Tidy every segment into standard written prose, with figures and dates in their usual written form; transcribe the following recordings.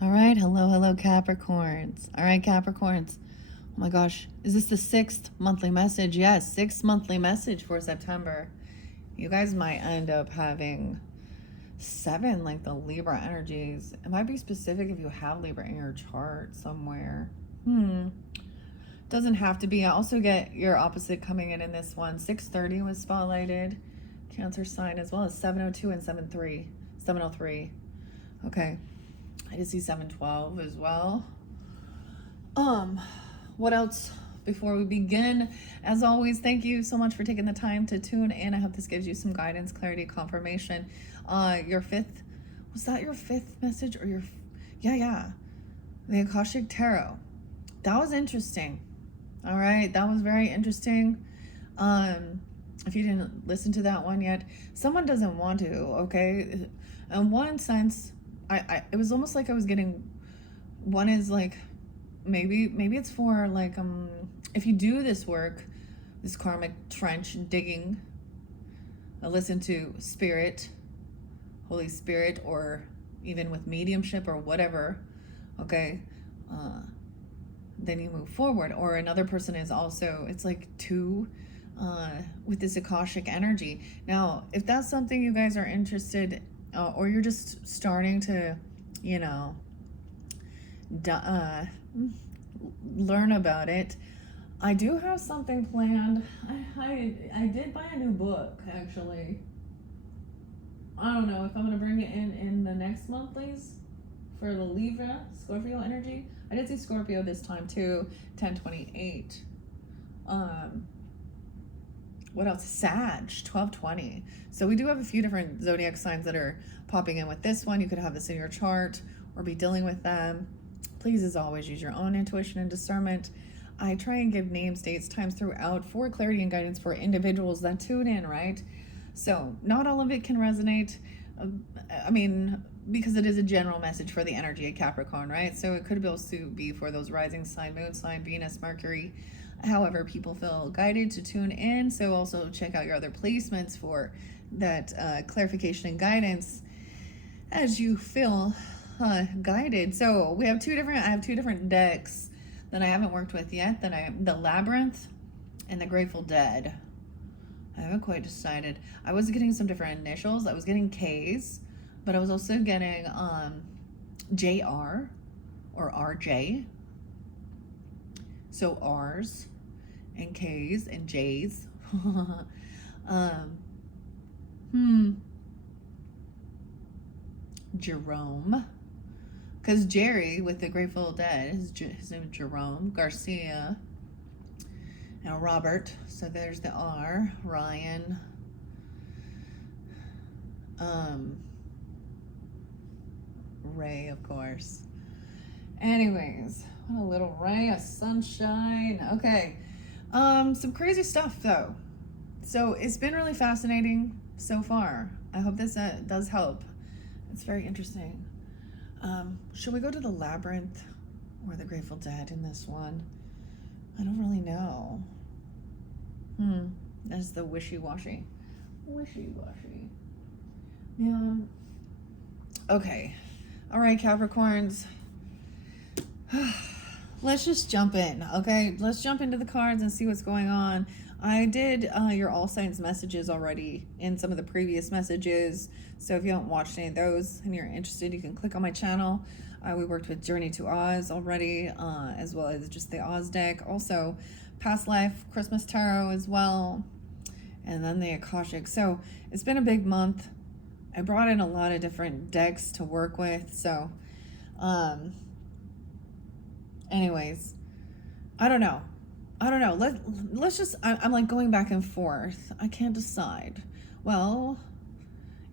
All right, hello, Capricorns. All right, Capricorns. Oh my gosh, is this the 6th monthly message? Yes, 6th monthly message for September. You guys might end up having 7, like the Libra energies. It might be specific if you have Libra in your chart somewhere. Doesn't have to be. I also get your opposite coming in this one. 6:30 was spotlighted. Cancer sign, as well as 7:02 and 7:03. Okay. I did see 7:12 as well. What else before we begin? As always, thank you so much for taking the time to tune in. I hope this gives you some guidance, clarity, confirmation. Your 5th, was that your 5th message or your, yeah, the Akashic Tarot. That was interesting. All right, that was very interesting. If you didn't listen to that one yet, someone doesn't want to, okay? In one sense, it was almost like I was getting, one is like, maybe it's for like, if you do this work, this karmic trench digging, listen to spirit, Holy Spirit, or even with mediumship or whatever, okay, then you move forward. Or another person is also, it's like two, with this Akashic energy. Now, if that's something you guys are interested, or you're just starting to, you know, learn about it, I do have something planned. I did buy a new book, actually. I don't know if I'm going to bring it in the next monthlies for the Libra, Scorpio energy. I did see Scorpio this time too, 1028. What else? Sag, 1220. So we do have a few different zodiac signs that are popping in with this one. You could have this in your chart or be dealing with them. Please, as always, use your own intuition and discernment. I try and give names, dates, times throughout for clarity and guidance for individuals that tune in, right? So not all of it can resonate. I mean, because it is a general message for the energy of Capricorn, right? So it could also be for those rising sign, moon sign, Venus, Mercury, however people feel guided to tune in. So also check out your other placements for that clarification and guidance as you feel guided. So we have I have two different decks that I haven't worked with yet. The Labyrinth and the Grateful Dead. I haven't quite decided. I was getting some different initials. I was getting K's, but I was also getting JR or RJ. So R's and K's and J's. Jerome. Because Jerry with the Grateful Dead, his name is Jerome Garcia. And Robert, so there's the R. Ryan. Ray, of course. Anyways, what a little ray of sunshine. Okay. Some crazy stuff though. So it's been really fascinating so far. I hope this does help. It's very interesting. Should we go to the Labyrinth or the Grateful Dead in this one? I don't really know. That's the wishy-washy. Wishy-washy. Yeah. Okay. All right, Capricorns. Let's just jump in, okay? Let's jump into the cards and see what's going on. I did your all signs messages already in some of the previous messages. So if you haven't watched any of those and you're interested, you can click on my channel. We worked with Journey to Oz already, as well as just the Oz deck. Also, Past Life, Christmas Tarot as well. And then the Akashic. So it's been a big month. I brought in a lot of different decks to work with. So, anyways, I don't know. Let's just, I'm like going back and forth. I can't decide. Well,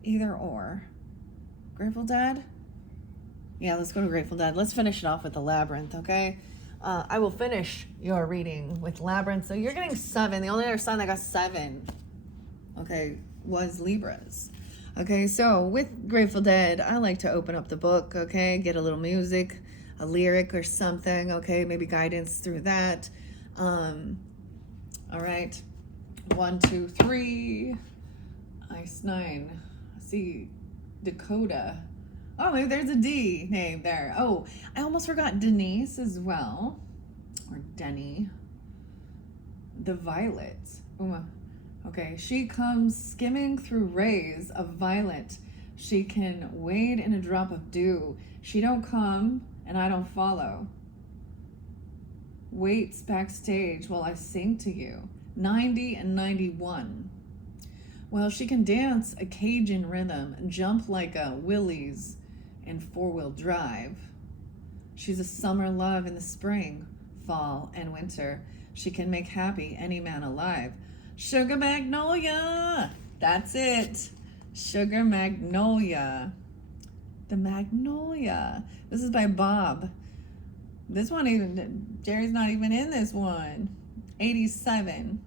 either or. Grateful Dead? Yeah, let's go to Grateful Dead. Let's finish it off with the Labyrinth, okay? I will finish your reading with Labyrinth. So you're getting 7. The only other sign that got 7, okay, was Libras. Okay, so with Grateful Dead, I like to open up the book, okay? Get a little music, a lyric or something, okay? Maybe guidance through that. All right. 1, 2, 3. Ice 9. I see Dakota. Oh, maybe there's a D name there. Oh, I almost forgot Denise as well. Or Denny. The violet. Ooh, okay, she comes skimming through rays of violet. She can wade in a drop of dew. She don't come, and I don't follow. Waits backstage while I sing to you. 90 and 91. Well, she can dance a Cajun rhythm, jump like a Willie's in four-wheel drive. She's a summer love in the spring, fall, and winter. She can make happy any man alive. Sugar Magnolia! That's it. Sugar Magnolia. The Magnolia. This is by Bob. This one even, Jerry's not even in this one. 87.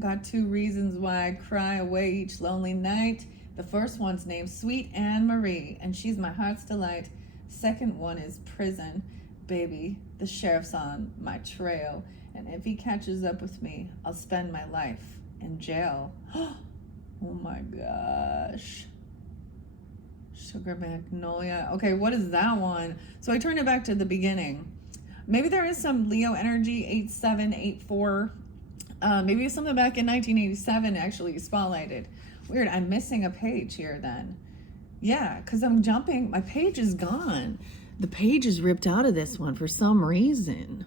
Got 2 reasons why I cry away each lonely night. The first one's named Sweet Anne Marie, and she's my heart's delight. Second one is prison. Baby, the sheriff's on my trail, and if he catches up with me, I'll spend my life in jail. Oh my gosh. Sugar Magnolia. Okay, what is that one? So I turned it back to the beginning. Maybe there is some Leo energy, 8784. Maybe something back in 1987 actually spotlighted. Weird, I'm missing a page here then. Yeah, because I'm jumping. My page is gone. The page is ripped out of this one for some reason.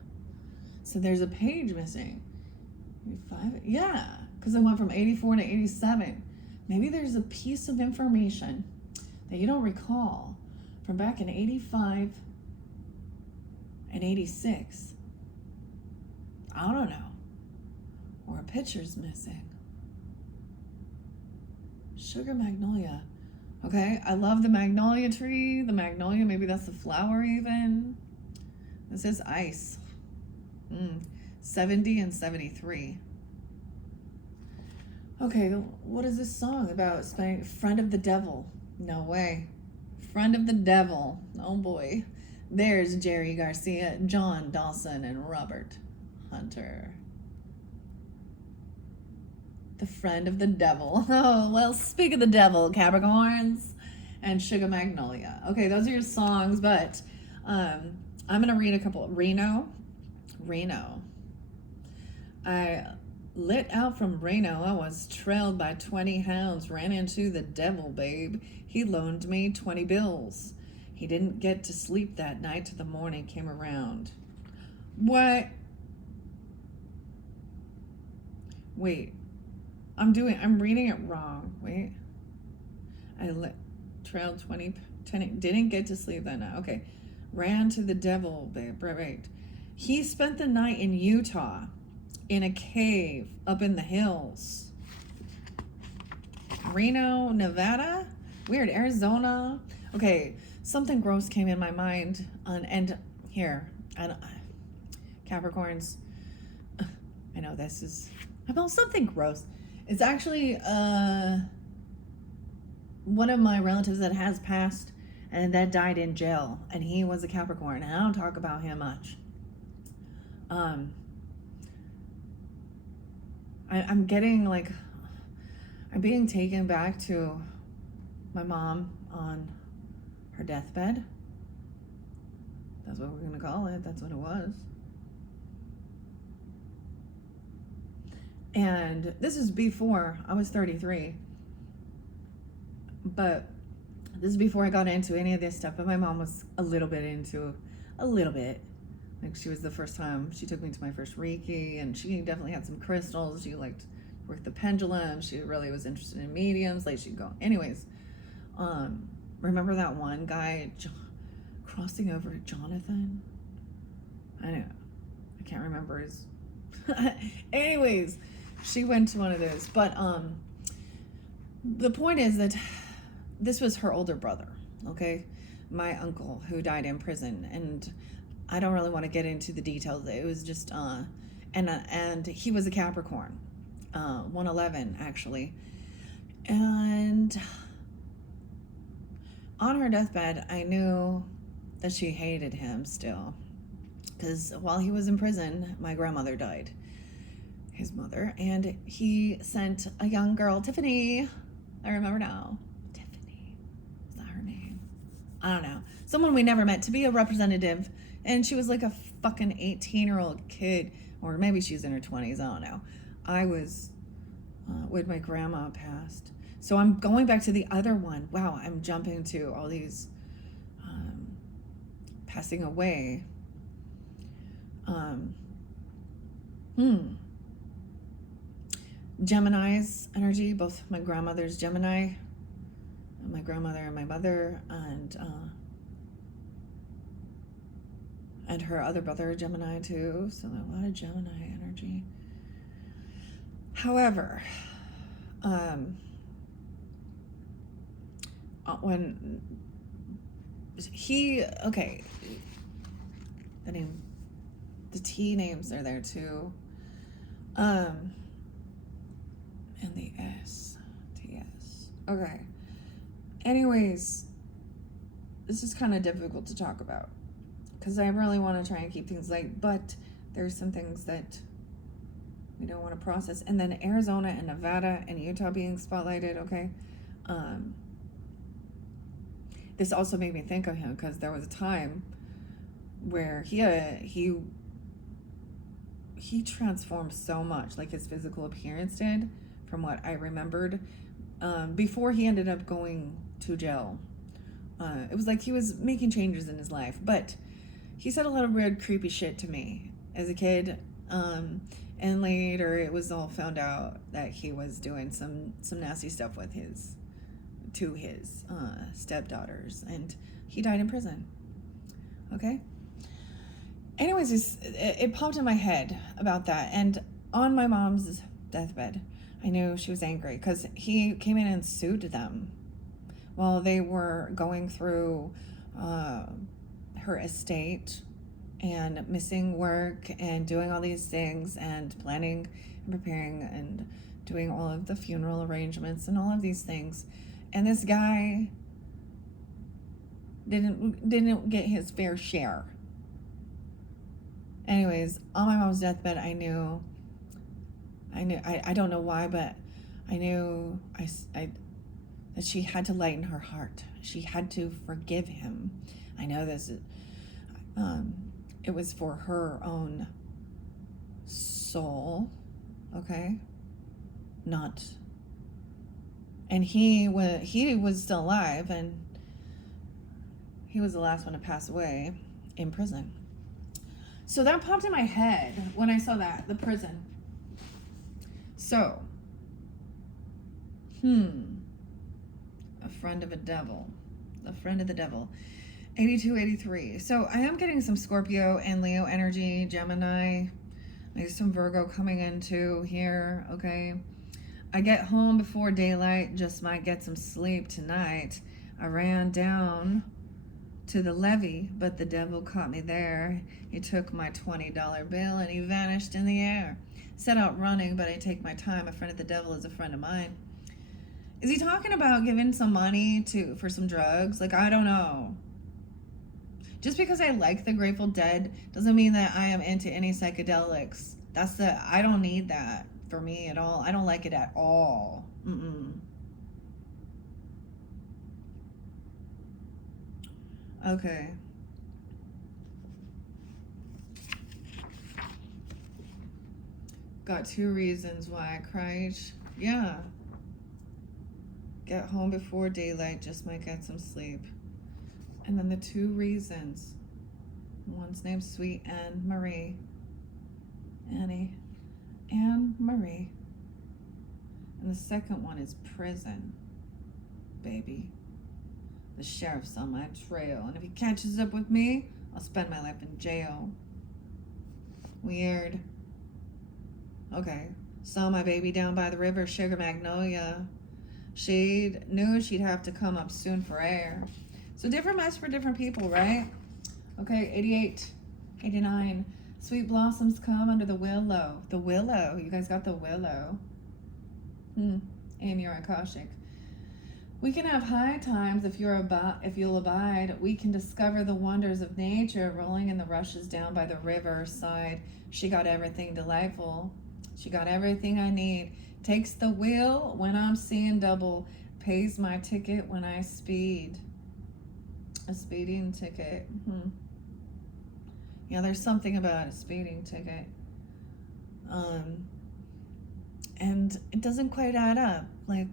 So there's a page missing. 85? Yeah, because I went from 84 to 87. Maybe there's a piece of information that you don't recall from back in 85 and 86. I don't know. Or a picture's missing. Sugar Magnolia. Okay, I love the magnolia tree. The magnolia, maybe that's the flower even. This is ice. 70 and 73. Okay, what is this song about? Friend of the Devil. No way. Friend of the Devil. Oh boy. There's Jerry Garcia, John Dawson, and Robert Hunter. The Friend of the Devil. Oh, well, speak of the devil, Capricorns. And Sugar Magnolia. Okay, those are your songs, but I'm going to read a couple. Reno. I lit out from Reno. I was trailed by 20 hounds. Ran into the devil, babe. He loaned me 20 bills. He didn't get to sleep that night till the morning came around. What? Wait. I'm reading it wrong. Wait. Trailed 20, didn't get to sleep that night. Okay. Ran to the devil, babe. Right. He spent the night in Utah in a cave up in the hills. Reno, Nevada? Weird. Arizona? Okay. Something gross came in my mind. And here. Capricorns. I know this is about something gross. It's actually one of my relatives that has passed and that died in jail, and he was a Capricorn, and I don't talk about him much. I'm getting like, I'm being taken back to my mom on her deathbed. That's what we're gonna call it. That's what it was. And this is before I was 33. But this is before I got into any of this stuff. But my mom was a little bit into, Like she was the first time she took me to my first Reiki, and she definitely had some crystals. She liked work the pendulum. She really was interested in mediums. Like she'd go. Anyways, remember that one guy crossing over Jonathan? I know. I can't remember his. Anyways. She went to one of those, but the point is that this was her older brother, okay? My uncle who died in prison, and I don't really want to get into the details. It was just, and he was a Capricorn, 111 actually, and on her deathbed, I knew that she hated him still, because while he was in prison, my grandmother died. His mother, and he sent a young girl, Tiffany. I remember now. Tiffany. Is that her name? I don't know, someone we never met to be a representative. And she was like a fucking 18-year-old kid, or maybe she's in her 20s. I don't know. I was when my grandma passed. So I'm going back to the other one. Wow, I'm jumping to all these passing away. Gemini's energy. Both my grandmother's Gemini, my grandmother and my mother, and her other brother Gemini too. So a lot of Gemini energy. However, when the T names are there too, and the S, TS. Okay. Anyways, this is kind of difficult to talk about because I really want to try and keep things light, but there's some things that we don't want to process. And then Arizona and Nevada and Utah being spotlighted, okay? This also made me think of him because there was a time where he transformed so much, like his physical appearance did, from what I remembered, before he ended up going to jail. It was like he was making changes in his life, but he said a lot of weird, creepy shit to me as a kid. And later it was all found out that he was doing some nasty stuff with his stepdaughters, and he died in prison. Okay? Anyways, it popped in my head about that, and on my mom's deathbed, I knew she was angry because he came in and sued them while they were going through her estate and missing work and doing all these things and planning and preparing and doing all of the funeral arrangements and all of these things. And this guy didn't get his fair share. Anyways, on my mom's deathbed, I knew, I don't know why, but I knew that she had to lighten her heart. She had to forgive him. I know this, it was for her own soul, okay? Not, and he was still alive, and he was the last one to pass away in prison. So that popped in my head when I saw that, the prison. So, a friend of the devil. 82, 83. So I am getting some Scorpio and Leo energy, Gemini, maybe some Virgo coming in too here, okay? I get home before daylight, just might get some sleep tonight. I ran down to the levee, but the devil caught me there. He took my $20 bill and he vanished in the air. Set out running, but I take my time. A friend of the devil is a friend of mine. Is he talking about giving some money for some drugs? Like, I don't know. Just because I like the Grateful Dead doesn't mean that I am into any psychedelics. I don't need that for me at all. I don't like it at all. Okay. Got 2 reasons why I cried. Yeah. Get home before daylight, just might get some sleep. And then the 2 reasons. One's named Sweet Anne Marie. Annie. Anne Marie. And the second one is prison. Baby. The sheriff's on my trail, and if he catches up with me, I'll spend my life in jail. Weird. Okay. Saw my baby down by the river, Sugar Magnolia. She knew she'd have to come up soon for air. So different mess for different people, right? Okay, 88, 89. Sweet blossoms come under the willow. The willow. You guys got the willow. And you're Akashic. We can have high times if you'll abide. We can discover the wonders of nature rolling in the rushes down by the riverside. She got everything delightful. She got everything I need. Takes the wheel when I'm seeing double. Pays my ticket when I speed. A speeding ticket. Yeah, there's something about a speeding ticket. And it doesn't quite add up. Like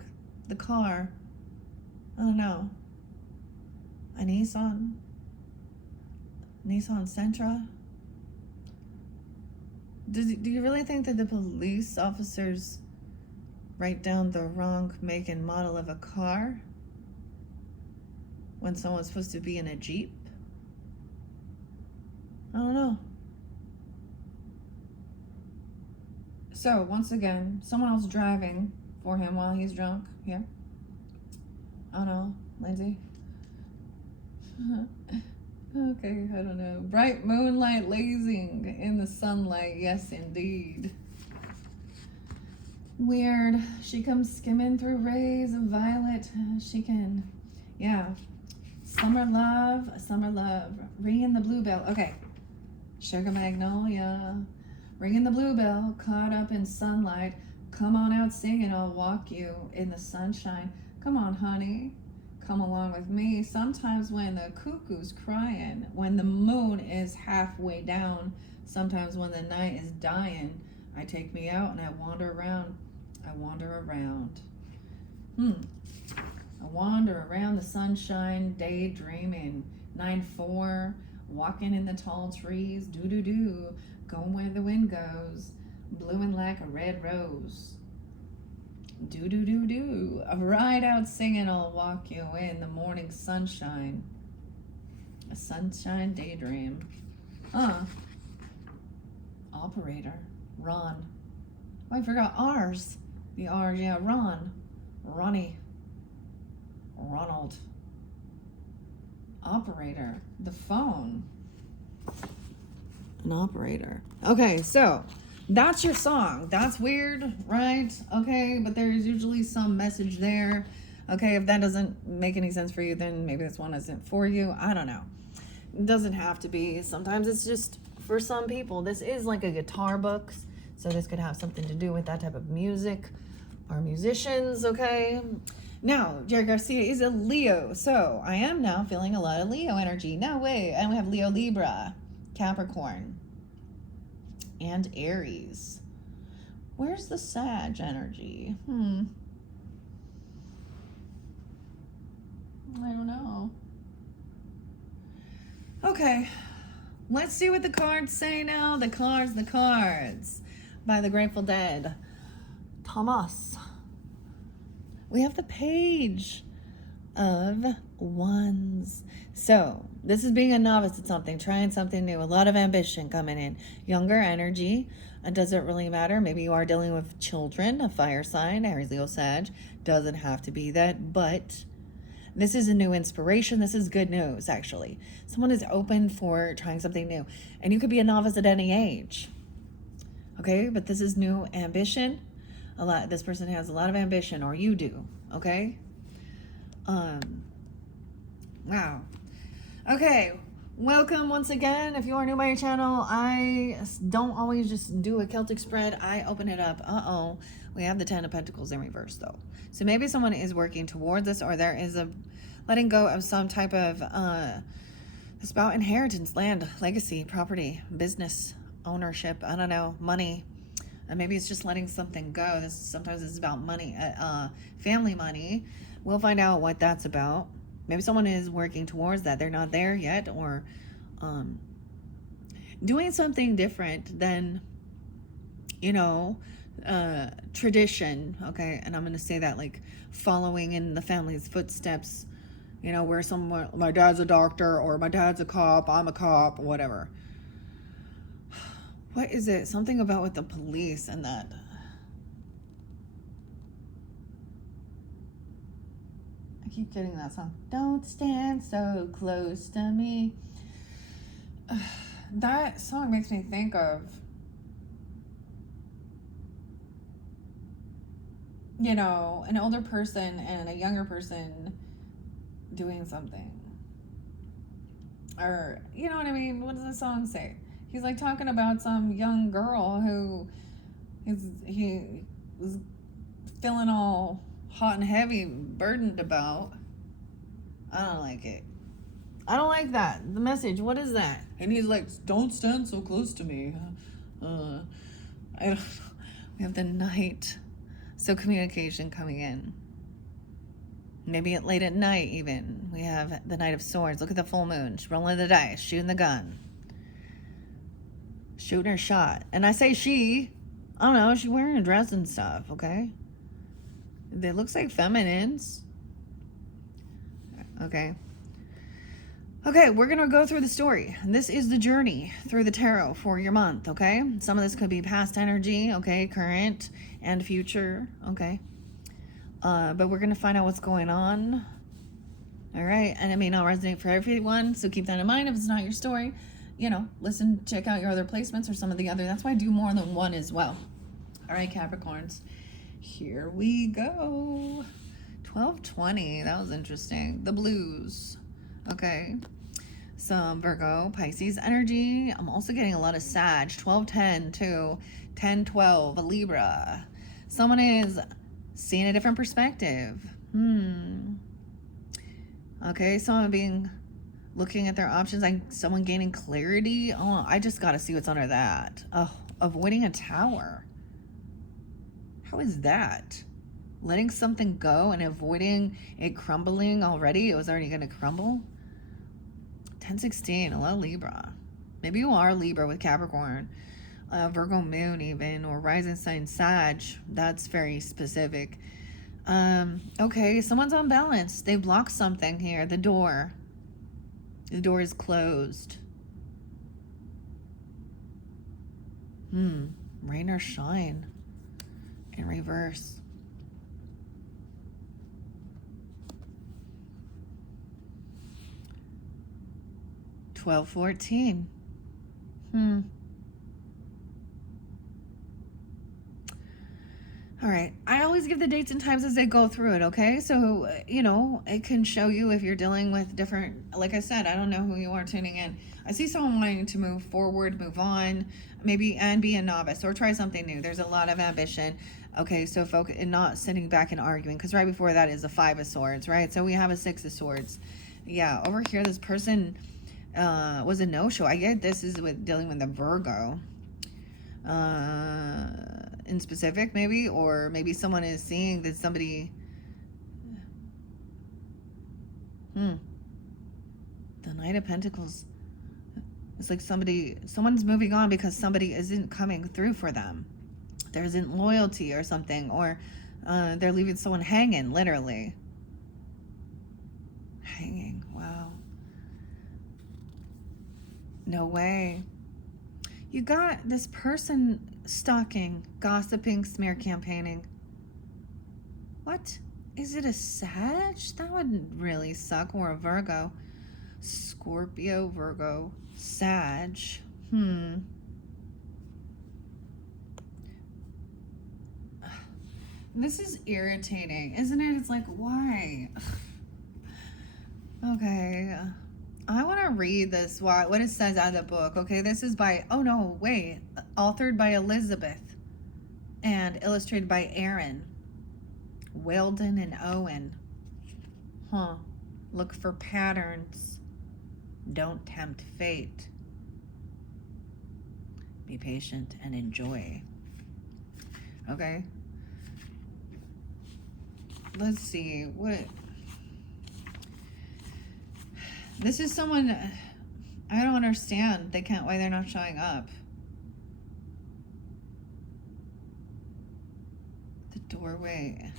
the car. I don't know. A Nissan Sentra. Do you really think that the police officers write down the wrong make and model of a car when someone's supposed to be in a Jeep? I don't know. So, once again, someone else driving for him while he's drunk here. I don't know, Lindsay. Okay, I don't know. Bright moonlight lazing in the sunlight. Yes, indeed. Weird. She comes skimming through rays of violet. She can, yeah. Summer love. Ringing the bluebell. Okay. Sugar magnolia. Ringing the bluebell. Caught up in sunlight. Come on out singing. I'll walk you in the sunshine. Come on, honey. Come along with me. Sometimes when the cuckoo's crying, when the moon is halfway down, sometimes when the night is dying, I take me out and I wander around. I wander around the sunshine, daydreaming. 9-4, walking in the tall trees, do-do-do, going where the wind goes, blooming like a red rose. Do-do-do-do, a ride out singing, I'll walk you in the morning sunshine. A sunshine daydream. Operator, Ron. Oh, I forgot R's. The R's, yeah, Ron. Ronnie. Ronald. Operator. The phone. An operator. Okay, so that's your song. That's weird, right? Okay, but there's usually some message there. Okay, if that doesn't make any sense for you, then maybe this one isn't for you. I don't know. It doesn't have to be. Sometimes it's just for some people. This is like a guitar book, so this could have something to do with that type of music or musicians, okay? Now, Jerry Garcia is a Leo, so I am now feeling a lot of Leo energy. No way. And we have Leo, Libra, Capricorn, and Aries. Where's the Sag energy? I don't know. Okay, let's see what the cards say now. The cards by the Grateful Dead. Thomas. We have the Page of Wands. So this is being a novice at something, trying something new, a lot of ambition coming in, younger energy. It doesn't really matter. Maybe you are dealing with children, a fire sign, Aries, Leo, Sag. Doesn't have to be that, but this is a new inspiration. This is good news, actually. Someone is open for trying something new, and you could be a novice at any age. Okay, but this is new ambition. This person has a lot of ambition, or you do. Okay. Wow. Okay, welcome once again. If you are new by your channel, I don't always just do a Celtic spread. I open it up. We have the 10 of Pentacles in reverse, though. So maybe someone is working towards this, or there is a letting go of some type of it's about inheritance, land, legacy, property, business, ownership, I don't know, money. And maybe it's just letting something go. Sometimes it's about money, family money. We'll find out what that's about. Maybe someone is working towards that. They're not there yet, or doing something different than, tradition. Okay, and I'm going to say that like following in the family's footsteps. Where someone, my dad's a doctor, or my dad's a cop, I'm a cop, whatever. What is it? Something about with the police and that. I keep getting that song. Don't stand so close to me. That song makes me think of, an older person and a younger person doing something. Or, you know what I mean? What does the song say? He's like talking about some young girl who he was feeling all hot and heavy, burdened about. I don't like it. I don't like that. The message, what is that? And he's like, don't stand so close to me. I don't know. We have the Knight. So communication coming in. Maybe late at night even. We have the Knight of Swords. Look at the full moon. She's rolling the dice, shooting the gun. Shooting her shot. And I say she. I don't know. She's wearing a dress and stuff, okay? It looks like feminines. Okay. Okay, we're going to go through the story. This is the journey through the tarot for your month, okay? Some of this could be past energy, okay? Current and future, okay? But we're going to find out what's going on. All right. And it may not resonate for everyone, so keep that in mind. If it's not your story, you know, listen, check out your other placements or some of the other. That's why I do more than one as well. All right, Capricorns. Here we go. 1220. That was interesting. The blues. Okay. Some Virgo, Pisces energy. I'm also getting a lot of Sag. 1210 too. 1012. A Libra. Someone is seeing a different perspective. Okay, someone looking at their options, like someone gaining clarity. Oh, I just got to see what's under that. Oh, avoiding a tower. How is that? Letting something go and avoiding it crumbling already. It was already going to crumble. 1016, hello Libra. Maybe you are Libra with Capricorn. Virgo moon even, or rising sign Sag. That's very specific. Okay, someone's unbalanced. They blocked something here. The door. The door is closed. Rain or shine. In reverse. $12.14. All right. I always give the dates and times as they go through it, okay? So, you know, it can show you if you're dealing with different, like I said, I don't know who you are tuning in. I see someone wanting to move forward, move on, maybe, and be a novice or try something new. There's a lot of ambition. Okay, so focus and not sitting back and arguing, because right before that is a 5 of Swords, right? So we have a 6 of Swords. Yeah, over here, this person was a no-show. I get this is with dealing with a Virgo. In specific, maybe, or maybe someone is seeing that somebody the Knight of Pentacles. It's like someone's moving on because somebody isn't coming through for them. There isn't loyalty or something, or they're leaving someone hanging, literally hanging. Wow. No way. You got this person stalking, gossiping, smear campaigning. What? Is it a Sag? That would really suck. Or a Virgo. Scorpio, Virgo, Sag. This is irritating, isn't it? It's like, why? Okay. I want to read this, what it says out of the book. Okay, this is by, oh no, wait. Authored by Elizabeth and illustrated by Aaron. Weldon and Owen. Look for patterns. Don't tempt fate. Be patient and enjoy. Okay. Let's see. What? This is someone I don't understand. Why they're not showing up. The doorway.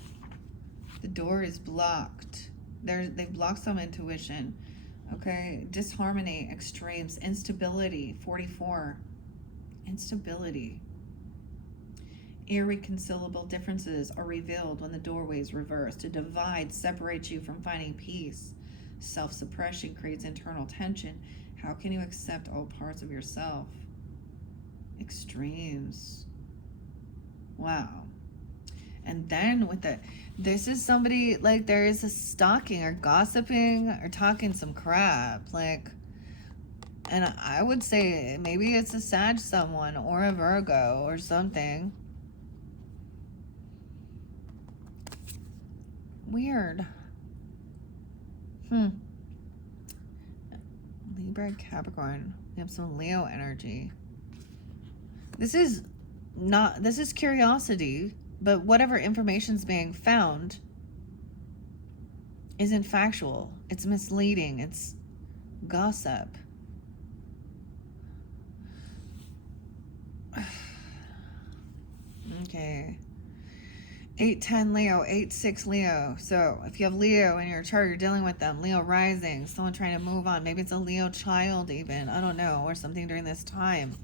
The door is blocked. They've blocked some intuition. Okay. Disharmony, extremes, instability, 44. Instability. Irreconcilable differences are revealed when the doorway is reversed. To divide separates you from finding peace. Self-suppression creates internal tension. How can you accept all parts of yourself? Extremes. Wow. And then with this is somebody, like, there is a stalking or gossiping or talking some crap, like, and I would say maybe it's a Sag someone or a Virgo or something. Weird. Libra, Capricorn. We have some Leo energy. This is curiosity, but whatever information's being found isn't factual. It's misleading. It's gossip. Okay. 8-10 Leo, 8-6 Leo. So if you have Leo in your chart, you're dealing with them. Leo rising, someone trying to move on. Maybe it's a Leo child even. I don't know. Or something during this time.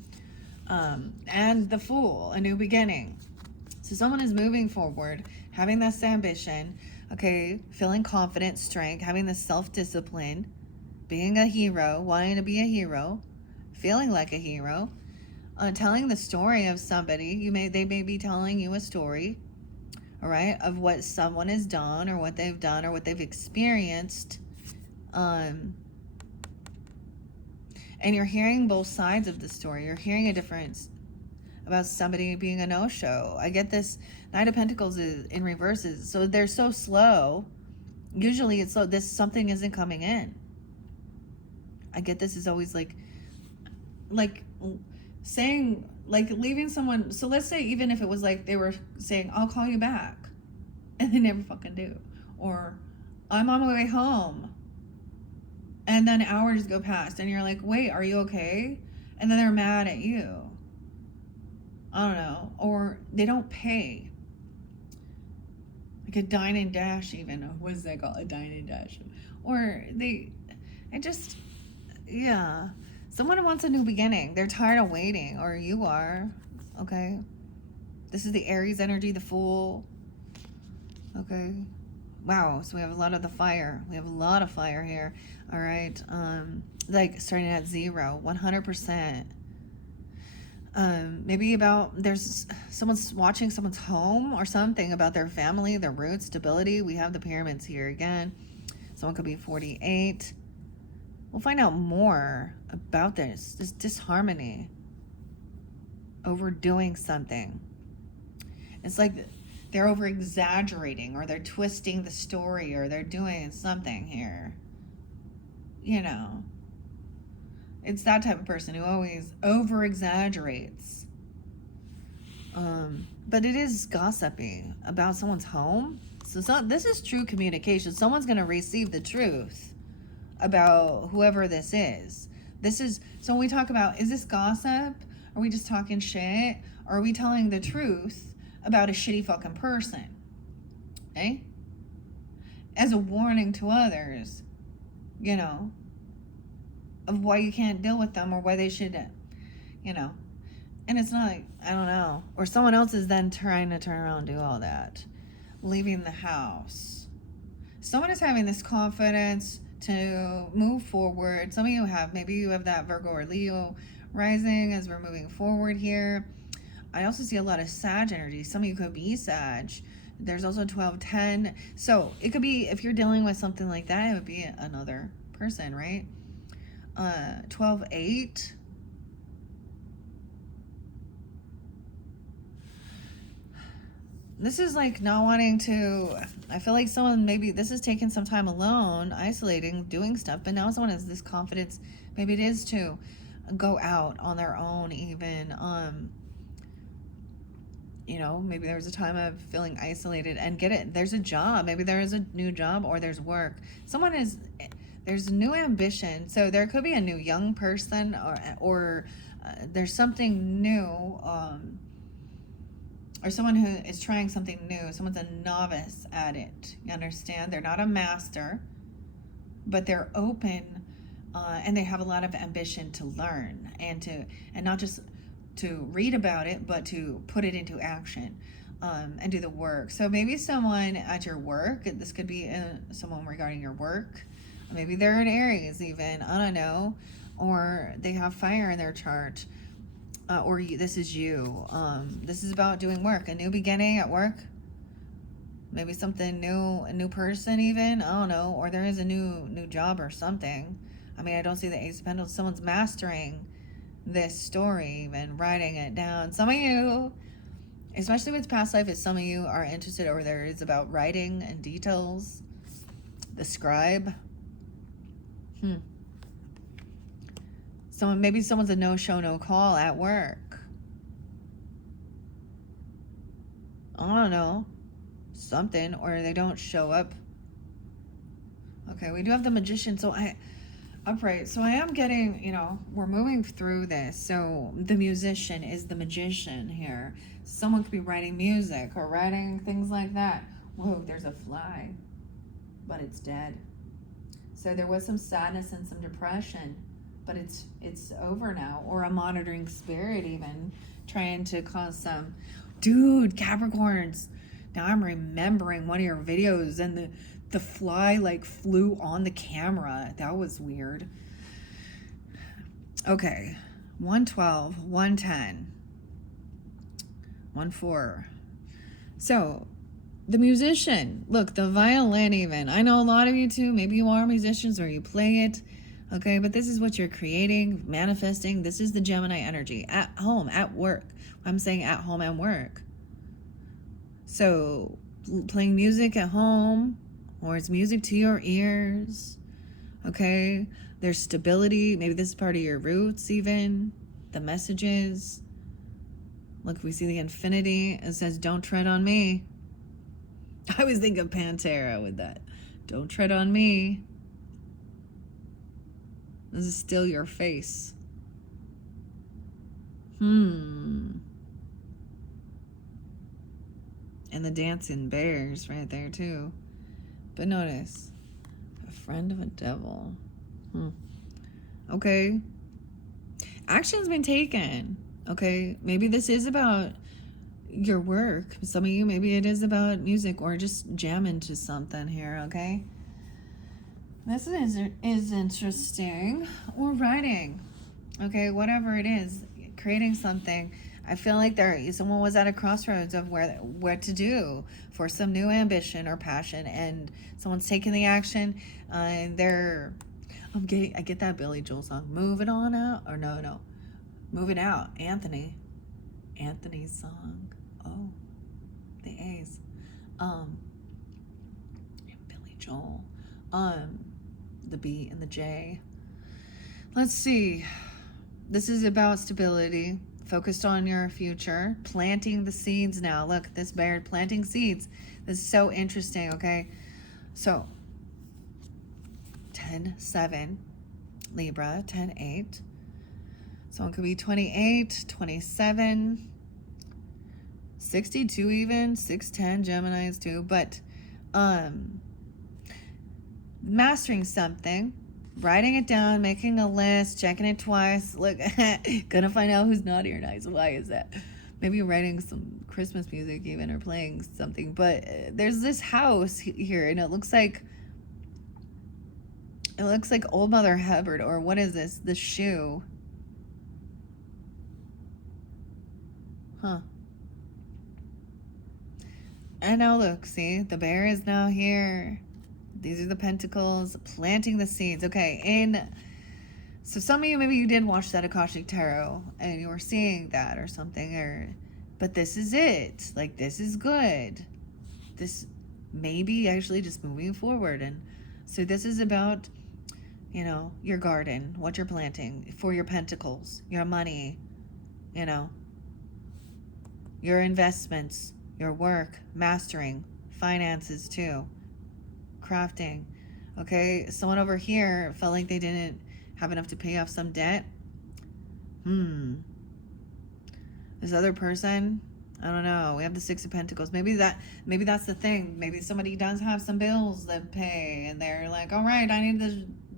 And the Fool, a new beginning. So someone is moving forward, having this ambition, okay, feeling confident, strength, having this self-discipline, being a hero, wanting to be a hero, feeling like a hero, telling the story of somebody. They may be telling you a story, all right, of what someone has done or what they've done or what they've experienced. And you're hearing both sides of the story. You're hearing a difference about somebody being a no-show. I get this Knight of Pentacles is in reverses. So they're so slow. Usually it's so something isn't coming in. I get this is always like saying, like leaving someone. So let's say even if it was like they were saying, I'll call you back, and they never fucking do. Or I'm on my way home, and then hours go past and you're like, wait, are you okay? And then they're mad at you. I don't know. Or they don't pay. Like a dine and dash even. What is that called? A dine and dash. Or yeah. Someone wants a new beginning. They're tired of waiting, or you are. Okay. This is the Aries energy, the Fool. Okay. Wow. So we have a lot of the fire. We have a lot of fire here. All right. Like starting at 0, 100%. Maybe there's someone's watching someone's home or something about their family, their roots, stability. We have the pyramids here again. Someone could be 48. We'll find out more about this disharmony, overdoing something. It's like they're over exaggerating, or they're twisting the story, or they're doing something here. You know, it's that type of person who always over exaggerates. But it is gossiping about someone's home. So this is true communication. Someone's going to receive the truth about whoever this is. So when we talk about, is this gossip? Are we just talking shit? Or are we telling the truth about a shitty fucking person? Okay? As a warning to others, you know, of why you can't deal with them or why they should, you know. And it's not like, I don't know. Or someone else is then trying to turn around and do all that. Leaving the house. Someone is having this confidence to move forward. Some of you maybe you have that Virgo or Leo rising as we're moving forward here. I also see a lot of Sag energy. Some of you could be Sag. There's also 12-10. So it could be, if you're dealing with something like that, it would be another person, right? 12-8. This is like not wanting to, I feel like someone, maybe this is taking some time alone, isolating, doing stuff, but now someone has this confidence, maybe it is to go out on their own even, you know, maybe there was a time of feeling isolated and there's a job, maybe there is a new job or there's work. There's a new ambition, so there could be a new young person or there's something new, or someone who is trying something new. Someone's a novice at it. You understand? They're not a master, but they're open, and they have a lot of ambition to learn and not just to read about it, but to put it into action, and do the work. So maybe someone at your work. This could be someone regarding your work. Maybe they're in Aries even. I don't know, or they have fire in their chart. This is you. This is about doing work, a new beginning at work. Maybe something new, a new person even. I don't know. Or there is a new job or something. I mean, I don't see the Ace of Pentacles. Someone's mastering this story, even writing it down. Some of you, especially with past life, some of you are interested, or there is about writing and details. The scribe. Maybe someone's a no show, no call at work. I don't know. Something. Or they don't show up. Okay, we do have the Magician. Upright. So I am getting, we're moving through this. So the musician is the magician here. Someone could be writing music or writing things like that. Whoa, there's a fly, but it's dead. So there was some sadness and some depression, but it's over now. Or a monitoring spirit even trying to cause some, dude, Capricorns. Now I'm remembering one of your videos and the fly like flew on the camera. That was weird. Okay. 112, 110, 14. So the musician, look, the violin even. I know a lot of you too. Maybe you are musicians or you play it. Okay, but this is what you're creating, manifesting. This is the Gemini energy at home, at work. I'm saying at home and work. So playing music at home, or it's music to your ears. Okay, there's stability. Maybe this is part of your roots even. The messages. Look, we see the infinity. It says, don't tread on me. I always think of Pantera with that. Don't tread on me. This is still your face. And the dancing bears right there too. But notice, a friend of a devil. Okay. Action's been taken. Okay. Maybe this is about your work. Some of you, maybe it is about music or just jamming to something here. Okay. This is interesting. Or writing. Okay. Whatever it is, creating something. I feel like someone was at a crossroads of what to do for some new ambition or passion, and someone's taking the action, and I get that Billy Joel song, "Moving On Out," or no, "Moving Out." Anthony's song. Oh, the A's. Billy Joel. The B and the J. Let's see. This is about stability. Focused on your future, planting the seeds now. Look, this bear planting seeds. This is so interesting, okay? So, 10-7, Libra, 10-8. Someone could be 28, 27, 62 even, 6-10, Geminis too. But, mastering something. Writing it down, making a list, checking it twice. Look, gonna find out who's naughty or nice. Why is that? Maybe you're writing some Christmas music even or playing something. But there's this house here, and it looks like Old Mother Hubbard, or what is this? The shoe. And now look, see, the bear is now here. These are the pentacles, planting the seeds. Okay, so some of you, maybe you did watch that Akashic Tarot and you were seeing that or something, but this is it. Like, this is good. This may be actually just moving forward. And so this is about, your garden, what you're planting for your pentacles, your money, your investments, your work, mastering, finances too. Crafting. Okay, someone over here felt like they didn't have enough to pay off some debt. This other person, I don't know. We have the Six of Pentacles. Maybe that's the thing. Maybe somebody does have some bills that pay, and they're like, all right, I need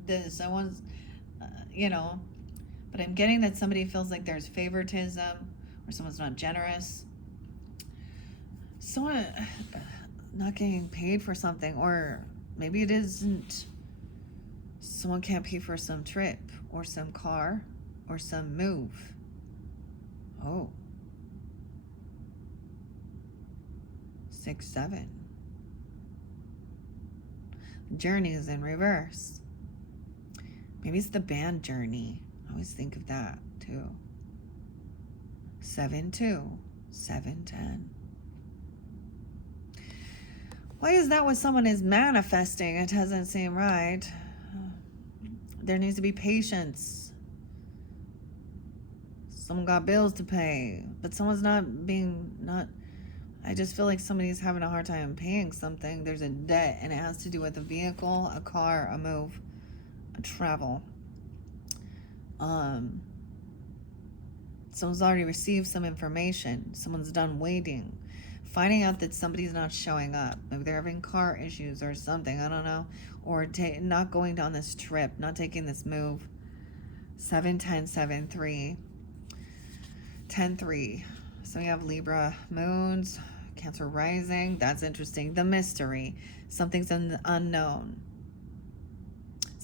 this. Someone's, But I'm getting that somebody feels like there's favoritism, or someone's not generous. Someone not getting paid for something, or maybe it isn't. Someone can't pay for some trip or some car or some move. Oh. 6-7. Journey is in reverse. Maybe it's the band Journey. I always think of that too. 7-2. 7-10. Why is that what someone is manifesting? It doesn't seem right. There needs to be patience. Someone got bills to pay, but someone's not. I just feel like somebody's having a hard time paying something. There's a debt, and it has to do with a vehicle, a car, a move, a travel. Someone's already received some information. Someone's done waiting. Finding out that somebody's not showing up. Maybe they're having car issues or something. I don't know. Or not going on this trip. Not taking this move. 7, 10, 7, 3. 10, 3. So we have Libra moons. Cancer rising. That's interesting. The mystery. Something's unknown.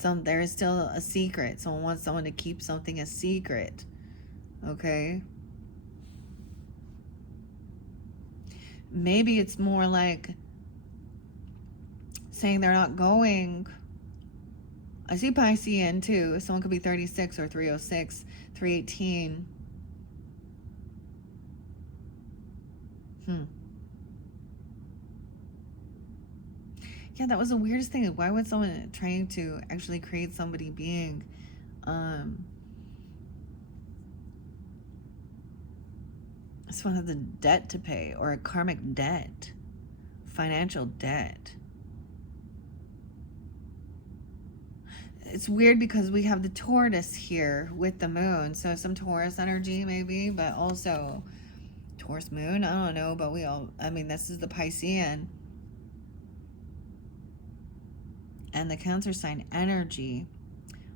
There is still a secret. Someone wants someone to keep something a secret. Okay? Maybe it's more like saying they're not going. I see Piscean too. Someone could be 36 or 306, 318. Yeah, that was the weirdest thing. Why would someone trying to actually create somebody being someone has a debt to pay, or a karmic debt, financial debt? It's weird because we have the Taurus here with the moon, so some Taurus energy maybe, but also Taurus moon, I don't know, but this is the Piscean and the Cancer sign energy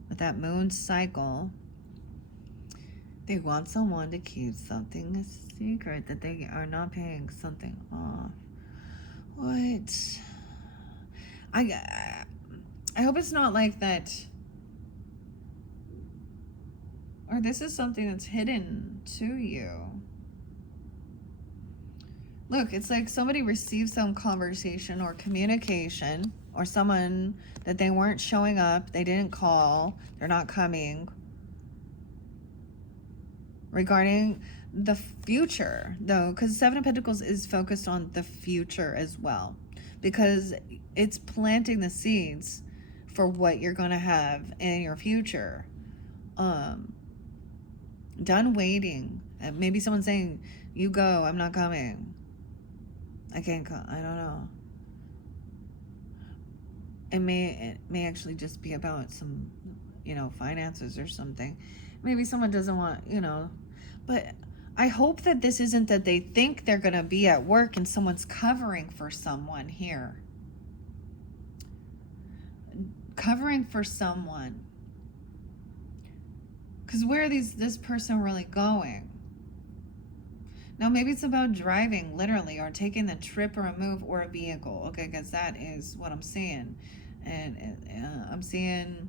with that moon cycle. They want someone to keep something a secret, that they are not paying something off. What? I hope it's not like that. Or this is something that's hidden to you. Look, it's like somebody received some conversation or communication, or someone that they weren't showing up, they didn't call, they're not coming, regarding the future, though, because Seven of Pentacles is focused on the future as well, because it's planting the seeds for what you're going to have in your future. Done waiting. Maybe someone's saying, you go, I'm not coming. I can't come. I don't know. It may actually just be about some, finances or something. Maybe someone doesn't want, but I hope that this isn't that they think they're going to be at work and someone's covering for someone here. Covering for someone. Because where is this person really going? Now, maybe it's about driving, literally, or taking a trip or a move or a vehicle. Okay, because that is what I'm seeing. And I'm seeing,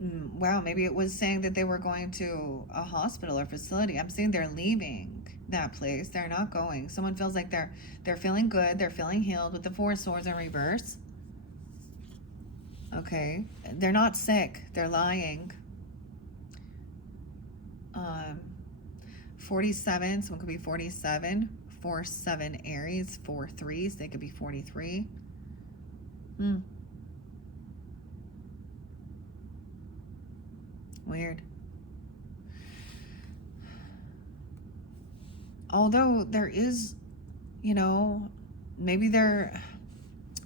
wow, maybe it was saying that they were going to a hospital or facility. I'm seeing they're leaving that place. They're not going. Someone feels like they're feeling good. They're feeling healed with the Four of Swords in reverse. Okay. They're not sick. They're lying. 47, someone could be 47, 4-7 Aries, 4 3s, they could be 43. Weird. Although there is, maybe they're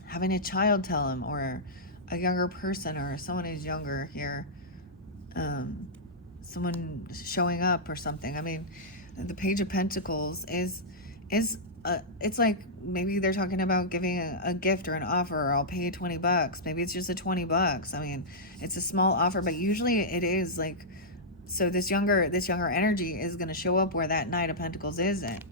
having a child tell them, or a younger person, or someone who's younger here, someone showing up or something. I mean, the Page of Pentacles is it's like maybe they're talking about giving a gift or an offer, or I'll pay you $20. Maybe it's just a $20. I mean, it's a small offer, but usually it is like, so this younger energy is going to show up where that Knight of Pentacles isn't.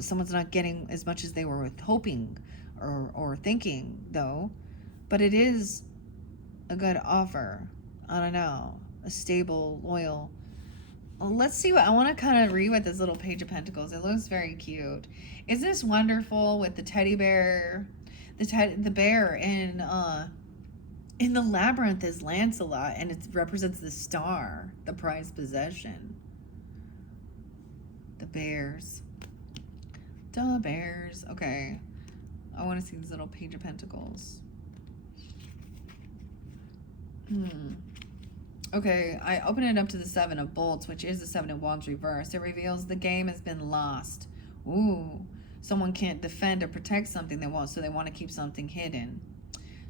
Someone's not getting as much as they were hoping or thinking, though, but it is a good offer. I don't know, a stable, loyal. Well, let's see what I want to kind of read with this little Page of Pentacles. It looks very cute. Isn't this wonderful with the teddy bear? The bear in the labyrinth is Lancelot, and it represents the star, the prized possession. The bears. The bears. Okay. I want to see this little Page of Pentacles. Okay, I open it up to the Seven of Bolts, which is the Seven of Wands reversed. It reveals the game has been lost. Ooh, someone can't defend or protect something they want, so they want to keep something hidden.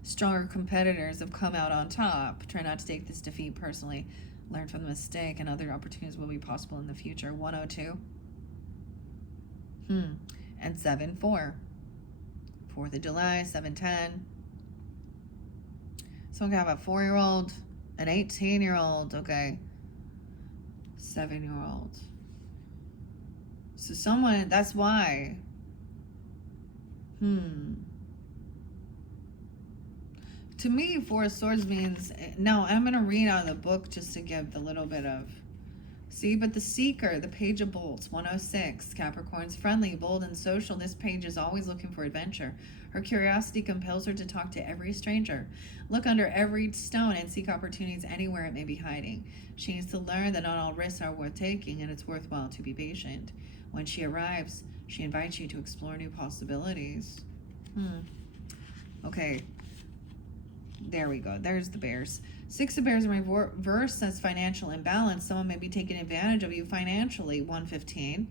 Stronger competitors have come out on top. Try not to take this defeat personally. Learn from the mistake, and other opportunities will be possible in the future. 102. And 7-4. 4th of July, 7-10. Someone can have a 4-year-old, an 18-year-old, okay, 7-year-old. So someone, that's why. To me, Four of Swords means, no, I'm going to read out of the book just to give the little bit of, see, but the Seeker, the Page of Bolts, 106, Capricorn's friendly, bold, and social. This page is always looking for adventure. Her curiosity compels her to talk to every stranger, look under every stone, and seek opportunities anywhere it may be hiding. She needs to learn that not all risks are worth taking, and it's worthwhile to be patient. When she arrives, she invites you to explore new possibilities. Okay. There we go. There's the bears. 6 of Bears in reverse says financial imbalance. Someone may be taking advantage of you financially. 115.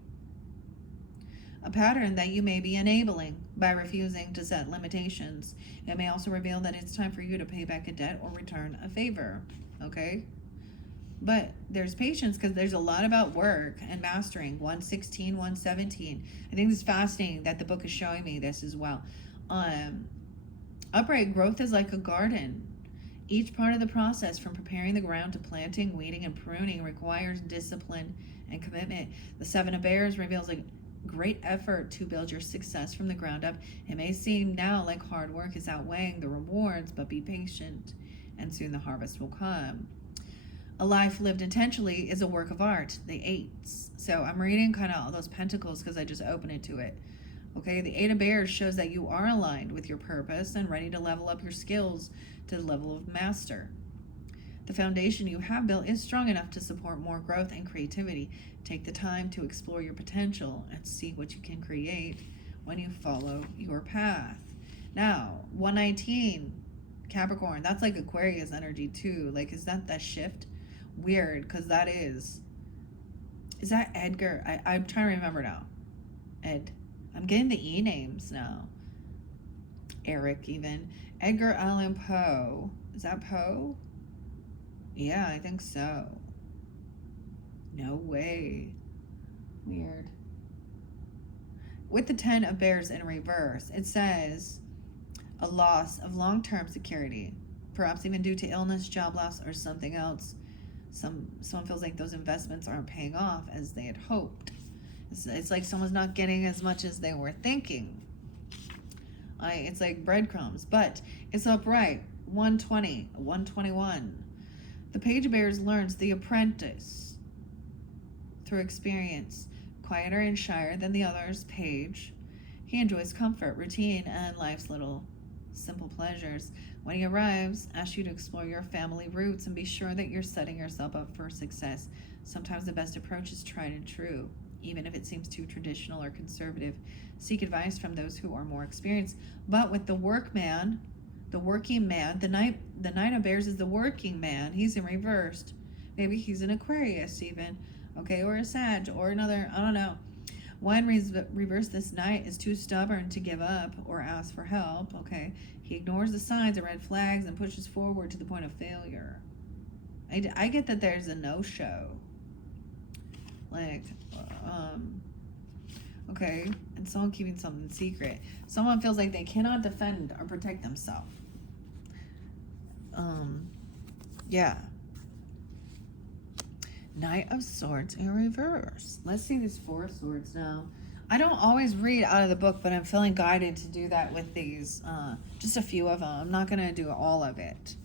A pattern that you may be enabling by refusing to set limitations. It may also reveal that it's time for you to pay back a debt or return a favor. Okay? But there's patience because there's a lot about work and mastering. 116, 117. I think it's fascinating that the book is showing me this as well. Upright growth is like a garden. Each part of the process, from preparing the ground to planting, weeding, and pruning, requires discipline and commitment. The 7 of Bears reveals a great effort to build your success from the ground up. It may seem now like hard work is outweighing the rewards, but be patient, and soon the harvest will come. A life lived intentionally is a work of art. The 8s. So I'm reading kind of all those pentacles because I just opened it to it. Okay, the 8 of Bears shows that you are aligned with your purpose and ready to level up your skills to the level of master. The foundation you have built is strong enough to support more growth and creativity. Take the time to explore your potential and see what you can create when you follow your path. Now, 119, Capricorn, that's like Aquarius energy too. Like, is that shift? Weird, because that is that Edgar? I'm trying to remember now. Ed. I'm getting the E names now. Eric, even. Edgar Allan Poe. Is that Poe? Yeah, I think so. No way. Weird. With the 10 of Bears in reverse, it says a loss of long-term security, perhaps even due to illness, job loss, or something else. Someone feels like those investments aren't paying off as they had hoped. It's like someone's not getting as much as they were thinking. It's like breadcrumbs, but it's upright. 120, 121. The Page of Bears learns the apprentice through experience. Quieter and shyer than the others, Page. He enjoys comfort, routine, and life's little simple pleasures. When he arrives, asks you to explore your family roots and be sure that you're setting yourself up for success. Sometimes the best approach is tried and true. Even if it seems too traditional or conservative, seek advice from those who are more experienced. But with the workman, the working man, the Knight of Bears is the working man. He's in reversed. Maybe he's an Aquarius even, okay, or a Sag, or another, I don't know. One reverse this Knight is too stubborn to give up or ask for help, okay. He ignores the signs and red flags and pushes forward to the point of failure. I get that there's a no-show. Like, okay, and someone keeping something secret. Someone feels like they cannot defend or protect themselves. Yeah. Knight of Swords in reverse. Let's see these 4 swords now. I don't always read out of the book, but I'm feeling guided to do that with these. Just a few of them. I'm not going to do all of it.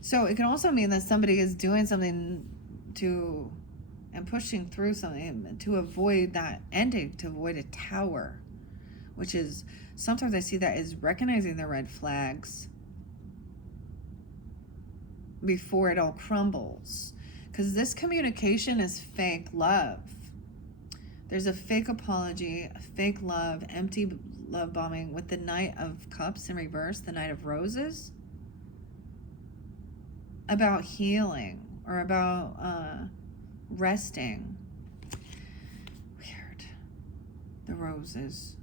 So it can also mean that somebody is doing something and pushing through something to avoid that ending, to avoid a tower, which is, sometimes I see that as recognizing the red flags before it all crumbles, because this communication is fake love. There's a fake apology, a fake love, empty love bombing with the Knight of Cups in reverse, the Knight of Roses. about healing or about resting. Weird. The roses.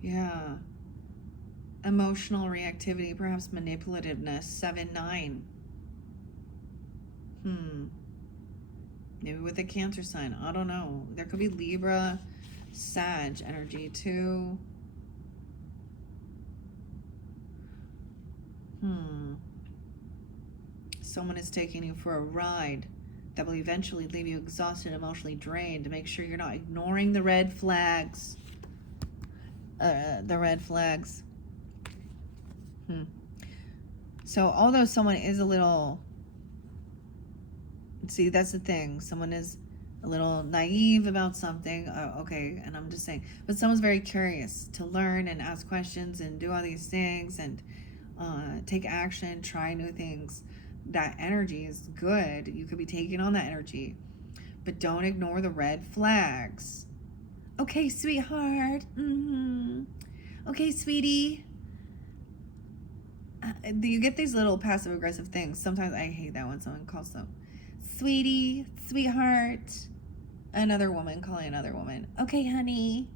Yeah. Emotional reactivity, perhaps manipulativeness. 7-9. Maybe with a Cancer sign. I don't know. There could be Libra, Sag energy too. Someone is taking you for a ride that will eventually leave you exhausted, emotionally drained. To make sure you're not ignoring the red flags. The red flags. So although someone is a little, see, that's the thing, someone is a little naive about something, okay, and I'm just saying, but someone's very curious to learn and ask questions and do all these things and take action, try new things. That energy is good. You could be taking on that energy, but don't ignore the red flags. Okay, sweetheart. Okay, sweetie. You get these little passive aggressive things. Sometimes I hate that when someone calls them sweetie, sweetheart. Another woman calling another woman, okay, honey.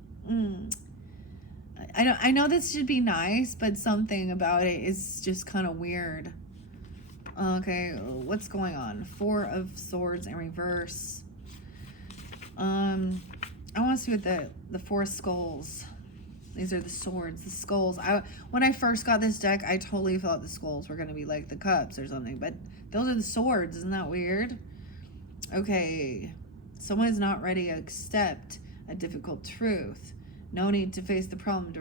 I know this should be nice, but something about it is just kind of weird. Okay, what's going on? 4 of Swords in reverse. I want to see what the 4 skulls. These are the swords, the skulls. When I first got this deck, I totally thought the skulls were going to be like the cups or something, but those are the swords. Isn't that weird? Okay, someone is not ready to accept a difficult truth. No need to face the problem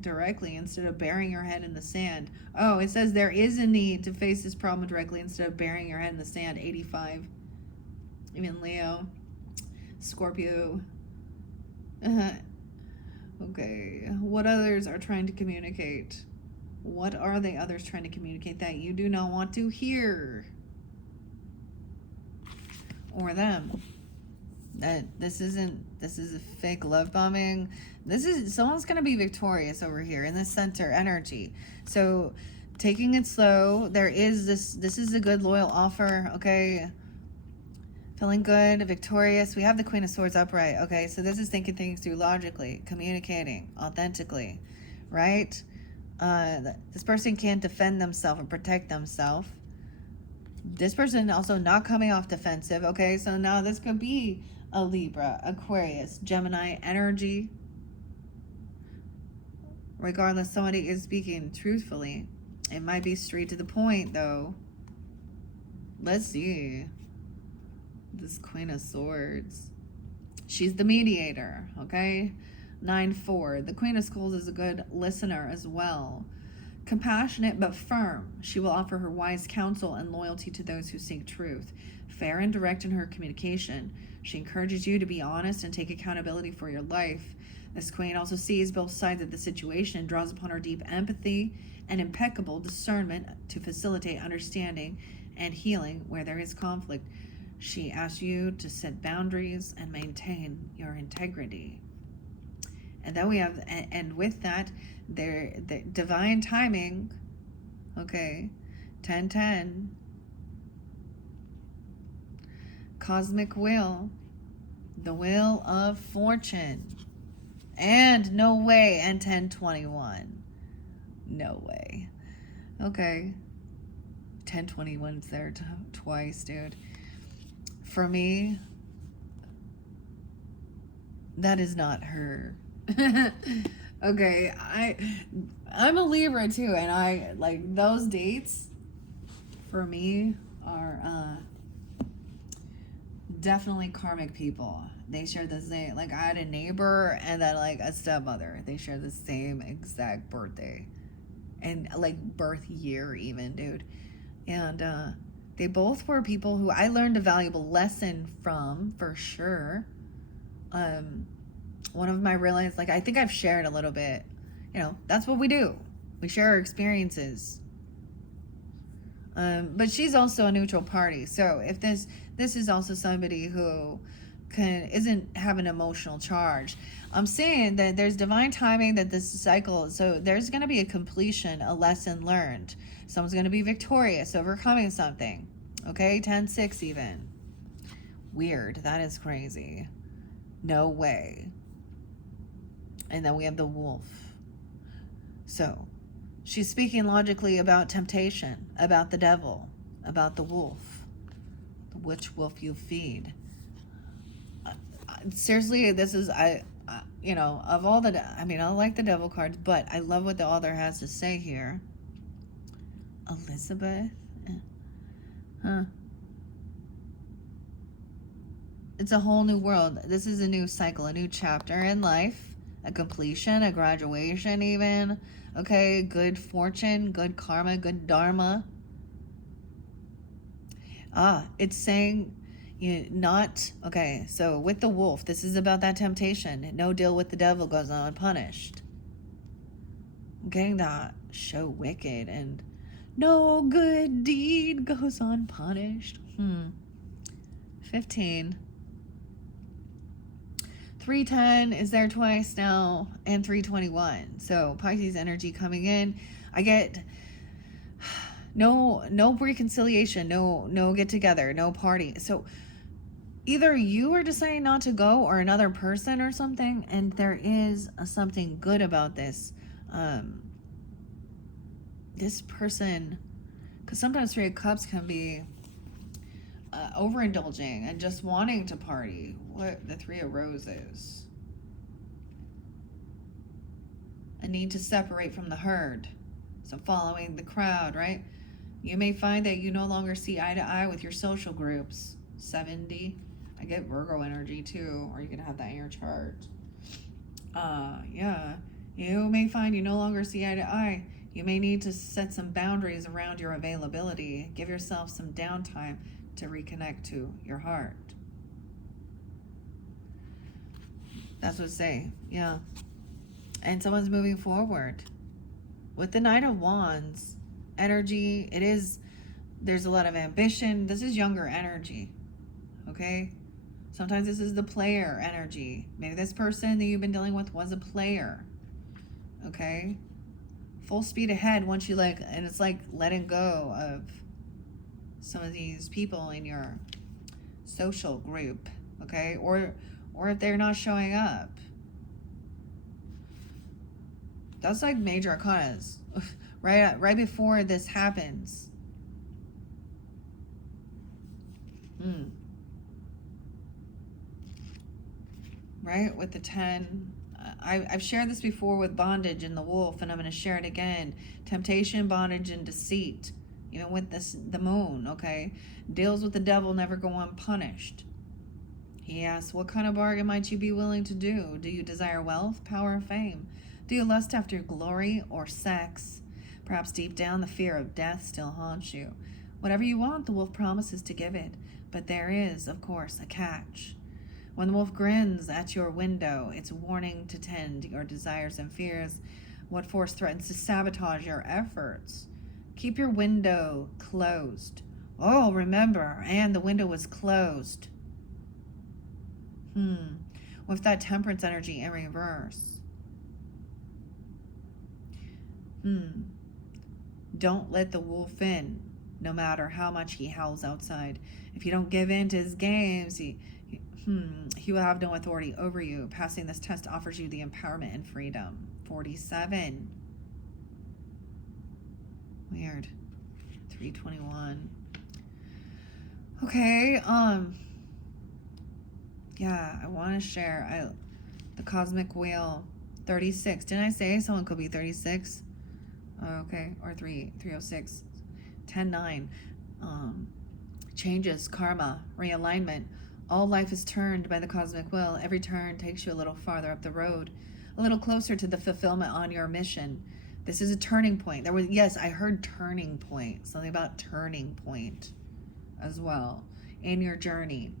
directly instead of burying your head in the sand. Oh, it says there is a need to face this problem directly instead of burying your head in the sand. 85. Even Leo. Scorpio. Okay. What others are trying to communicate? What are the others trying to communicate that you do not want to hear? Or them? That this is a fake love bombing. Someone's going to be victorious over here in the center energy. So taking it slow. This is a good loyal offer. Okay. Feeling good, victorious. We have the Queen of Swords upright. Okay. So this is thinking things through logically, communicating authentically, right? This person can't defend themselves or protect themselves. This person also not coming off defensive. Okay. So now this could be a Libra, Aquarius, Gemini energy. Regardless, somebody is speaking truthfully. It might be straight to the point, though. Let's see. This Queen of Swords. She's the mediator, okay? 9-4. The Queen of Swords is a good listener as well. Compassionate but firm, she will offer her wise counsel and loyalty to those who seek truth. Fair and direct in her communication, she encourages you to be honest and take accountability for your life. This queen also sees both sides of the situation and draws upon her deep empathy and impeccable discernment to facilitate understanding and healing where there is conflict. She asks you to set boundaries and maintain your integrity. And then we have, and with that, the divine timing, okay, 10-10, cosmic will, the wheel of fortune, and no way, and 10-21, no way. Okay, 10-21's there twice, dude. For me, that is not her. Okay, I'm a Libra too, and I like those dates for me are definitely karmic people. They share the same, like I had a neighbor and then like a stepmother. They share the same exact birthday and like birth year even, dude. And they both were people who I learned a valuable lesson from, for sure. One of my realized, like I think I've shared a little bit, you know, that's what we do. We share our experiences. But she's also a neutral party. So if this is also somebody who isn't have an emotional charge. I'm saying that there's divine timing, that this cycle, so there's going to be a completion, a lesson learned. Someone's going to be victorious, overcoming something. Okay, 10-6 even. Weird. That is crazy. No way. And then we have the wolf. So she's speaking logically about temptation, about the devil, about the wolf. Which wolf you feed. Seriously, this is, of all the, I like the devil cards, but I love what the author has to say here. Elizabeth? Huh. It's a whole new world. This is a new cycle, a new chapter in life, a completion, a graduation even. Okay, good fortune, good karma, good dharma. It's saying, so with the wolf, this is about that temptation. No deal with the devil goes unpunished. Getting that show wicked, and no good deed goes unpunished. 15. 310 is there twice now, and 321. So Pisces energy coming in. I get no reconciliation, no get together, no party. So either you are deciding not to go, or another person or something, and there is something good about this. This person, because sometimes Three of Cups can be overindulging and just wanting to party. What the Three of Roses? A need to separate from the herd. So following the crowd, right? You may find that you no longer see eye to eye with your social groups. 70. I get Virgo energy too, or you can have that in your chart. You may find you no longer see eye to eye. You may need to set some boundaries around your availability. Give yourself some downtime to reconnect to your heart. That's what I say. Yeah. And someone's moving forward. With the Knight of Wands energy, there's a lot of ambition. This is younger energy. Okay? Sometimes this is the player energy. Maybe this person that you've been dealing with was a player. Okay? Full speed ahead once you and it's like letting go of some of these people in your social group. Okay? Or if they're not showing up. That's like major arcanas. Right before this happens. Right? With the 10. I've shared this before with bondage and the wolf, and I'm going to share it again. Temptation, bondage, and deceit. Even with the moon, okay? Deals with the devil never go unpunished. He asks, what kind of bargain might you be willing to do? Do you desire wealth, power, or fame? Do you lust after glory or sex? Perhaps deep down the fear of death still haunts you. Whatever you want, the wolf promises to give it. But there is, of course, a catch. When the wolf grins at your window, it's warning to tend your desires and fears. What force threatens to sabotage your efforts? Keep your window closed. Oh, remember, and the window was closed. With that temperance energy in reverse. Don't let the wolf in, no matter how much he howls outside. If you don't give in to his games, he will have no authority over you. Passing this test offers you the empowerment and freedom. 47. Weird. 321. Okay, yeah, I want to share the cosmic wheel. 36. Didn't I say someone could be 36? Okay, or 306. 10-9. Changes, karma, realignment. All life is turned by the cosmic wheel. Every turn takes you a little farther up the road, a little closer to the fulfillment on your mission. This is a turning point. I heard turning point. Something about turning point as well in your journey.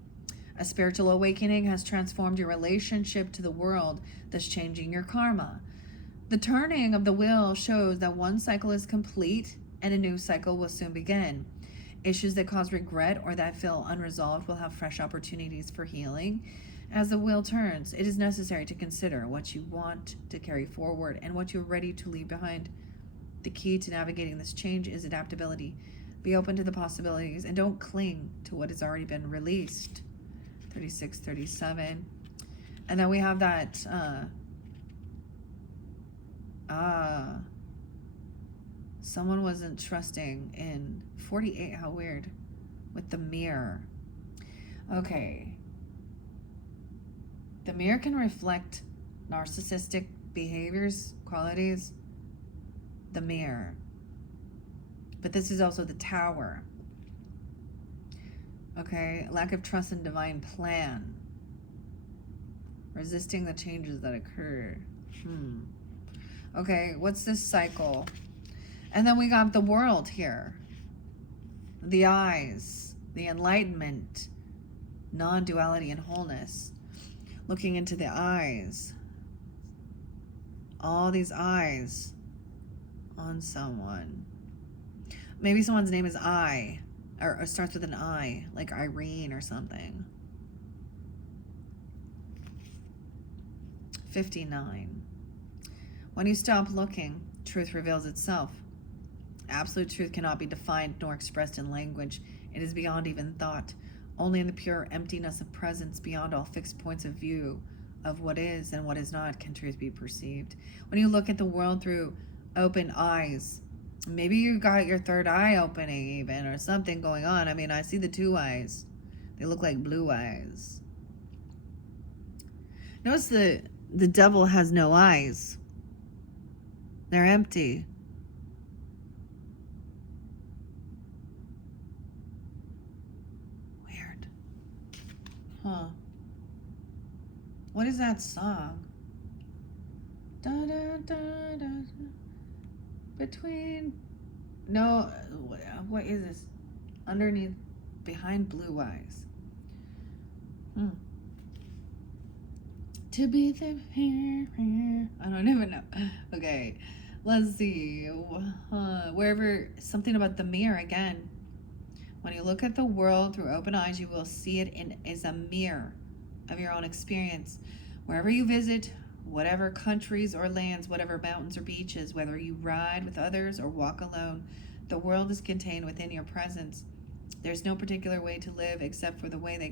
A spiritual awakening has transformed your relationship to the world, thus changing your karma. The turning of the wheel shows that one cycle is complete and a new cycle will soon begin. Issues that cause regret or that feel unresolved will have fresh opportunities for healing. As the wheel turns, it is necessary to consider what you want to carry forward and what you're ready to leave behind. The key to navigating this change is adaptability. Be open to the possibilities and don't cling to what has already been released. 36, 37. And then we have that, someone wasn't trusting in 48. How weird. With the mirror. Okay. The mirror can reflect narcissistic behaviors, qualities. The mirror. But this is also the Tower. Okay. Lack of trust in divine plan. Resisting the changes that occur. Okay, what's this cycle? And then we got the world here. The eyes, the enlightenment, non-duality and wholeness. Looking into the eyes. All these eyes on someone. Maybe someone's name is I, or starts with an I, like Irene or something. 59. When you stop looking, truth reveals itself. Absolute truth cannot be defined nor expressed in language. It is beyond even thought. Only in the pure emptiness of presence, beyond all fixed points of view of what is and what is not, can truth be perceived. When you look at the world through open eyes, maybe you got your third eye opening even, or something going on. I mean, I see the two eyes. They look like blue eyes. Notice the devil has no eyes. They're empty. Weird. Huh. What is that song? Da da da da. Between. No. What is this? Underneath. Behind blue eyes. To be the I don't even know. Okay, let's see. Wherever, something about the mirror again. When you look at the world through open eyes, you will see it as a mirror of your own experience. Wherever you visit, whatever countries or lands, whatever mountains or beaches, whether you ride with others or walk alone, the world is contained within your presence. There's no particular way to live except for the way that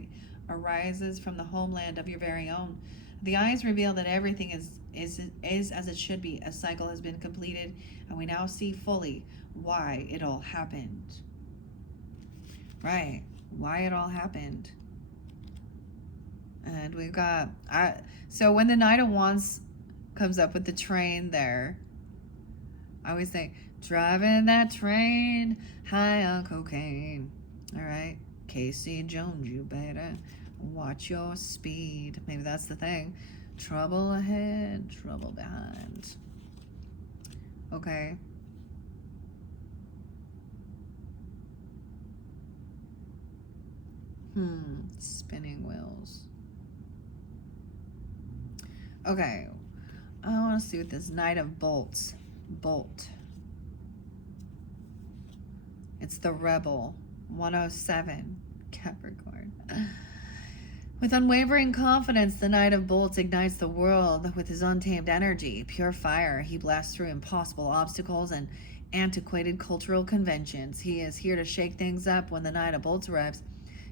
arises from the homeland of your very own. The eyes reveal that everything is as it should be. A cycle has been completed, and we now see fully why it all happened. Right, why it all happened. And we've got, so when the Knight of Wands comes up with the train there, I always think, driving that train high on cocaine. All right, Casey Jones, you better watch your speed. Maybe that's the thing. Trouble ahead, trouble behind. Okay. Spinning wheels. Okay. I want to see what this Knight of Bolts. Bolt. It's the Rebel. 107. Capricorn. With unwavering confidence, the Knight of Bolts ignites the world with his untamed energy. Pure fire, he blasts through impossible obstacles and antiquated cultural conventions. He is here to shake things up when the Knight of Bolts arrives.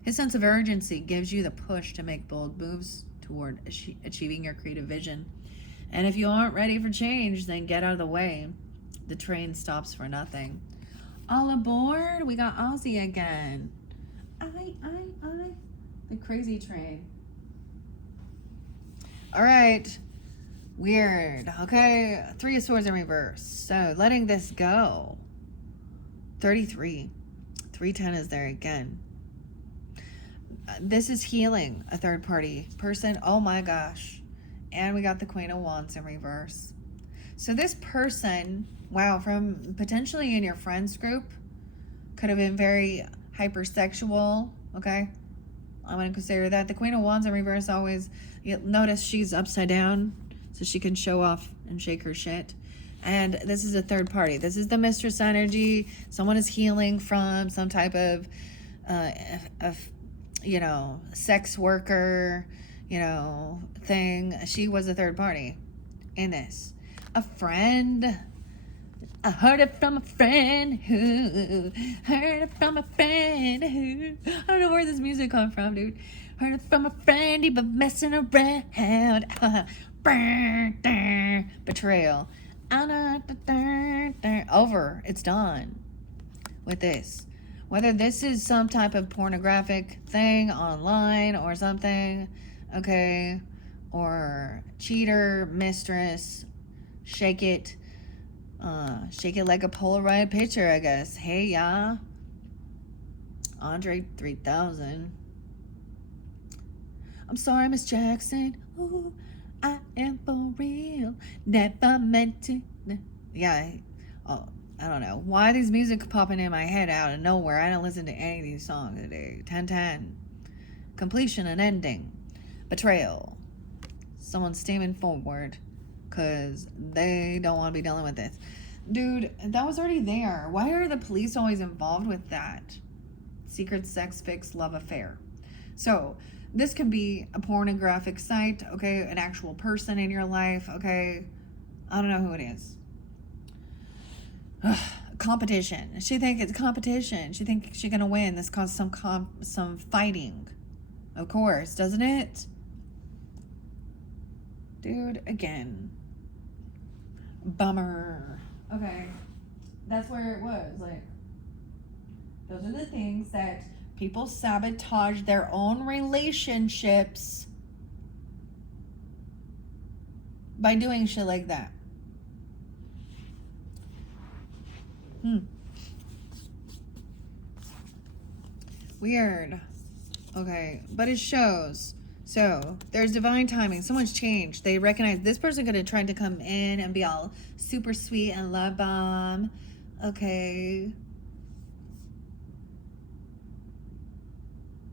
His sense of urgency gives you the push to make bold moves toward achieving your creative vision. And if you aren't ready for change, then get out of the way. The train stops for nothing. All aboard! We got Ozzy again. I. The crazy train. All right. Weird. Okay. 3 of Swords in reverse. So letting this go. 33. 310 is there again. This is healing a third party person. Oh my gosh. And we got the Queen of Wands in reverse. So this person, wow, from potentially in your friends group, could have been very hypersexual. Okay. I'm going to consider that. The Queen of Wands in reverse always, you notice she's upside down so she can show off and shake her shit. And this is a third party. This is the mistress energy. Someone is healing from some type of, uh, sex worker, thing. She was a third party in this. A friend. I heard it from a friend who heard it from a friend who. I don't know where this music come from, dude. Heard it from a friend, he been messing around. Betrayal. Over. It's done with this. Whether this is some type of pornographic thing online or something, okay, or cheater, mistress, shake it like a Polaroid picture, I guess. Hey, yeah. Andre 3000. I'm sorry, Miss Jackson. Ooh, I am for real. Never meant to. Yeah. Oh, I don't know. Why these music popping in my head out of nowhere? I don't listen to any of these songs today. 1010. Completion and ending. Betrayal. Someone steaming forward because they don't want to be dealing with this. Dude, that was already there. Why are the police always involved with that? Secret sex fix love affair. So this could be a pornographic site, okay? An actual person in your life, okay? I don't know who it is. Competition. She think it's competition. She think she's gonna win. This caused some fighting. Of course, doesn't it? Dude, again. Bummer. Okay. That's where it was. Like, those are the things that people sabotage their own relationships by doing shit like that. Weird. Okay, but it shows. So, there's divine timing. Someone's changed. They recognize this person could have tried to come in and be all super sweet and love bomb. Okay.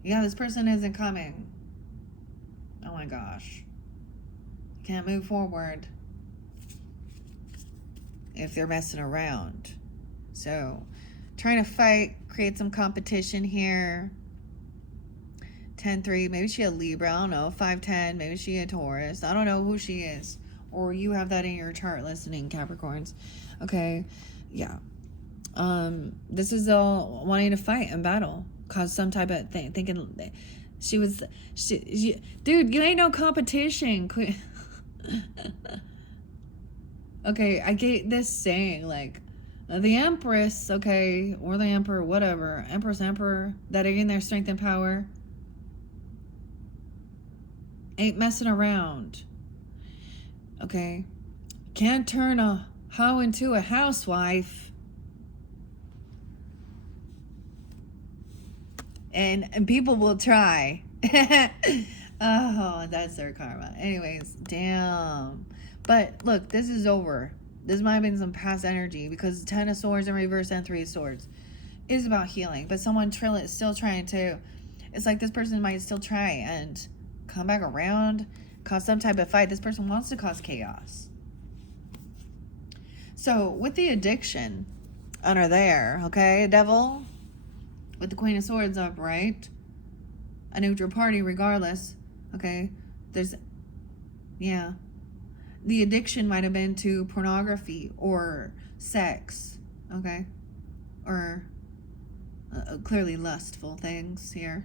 Yeah, this person isn't coming. Oh my gosh. Can't move forward if they're messing around. So, trying to fight, create some competition here. 10-3, maybe she a Libra, I don't know, 5-10, maybe she a Taurus. I don't know who she is. Or you have that in your chart listening, Capricorns. Okay, yeah. This is all wanting to fight and battle. Cause some type of thing, thinking dude, you ain't no competition. Okay, I get this saying, like, the Empress, okay, or the Emperor, whatever, Empress, Emperor, that are in their strength and power, ain't messing around. Okay? Can't turn a hoe into a housewife. And people will try. Oh, that's their karma. Anyways, damn. But look, this is over. This might have been some past energy because 10 of Swords in reverse and 3 of Swords is about healing. But someone is still trying to. It's like this person might still try and come back around, cause some type of fight. This person wants to cause chaos. So with the addiction under there, okay, devil, with the Queen of Swords up, right? A neutral party regardless, okay? The addiction might have been to pornography or sex, okay? Or clearly lustful things here.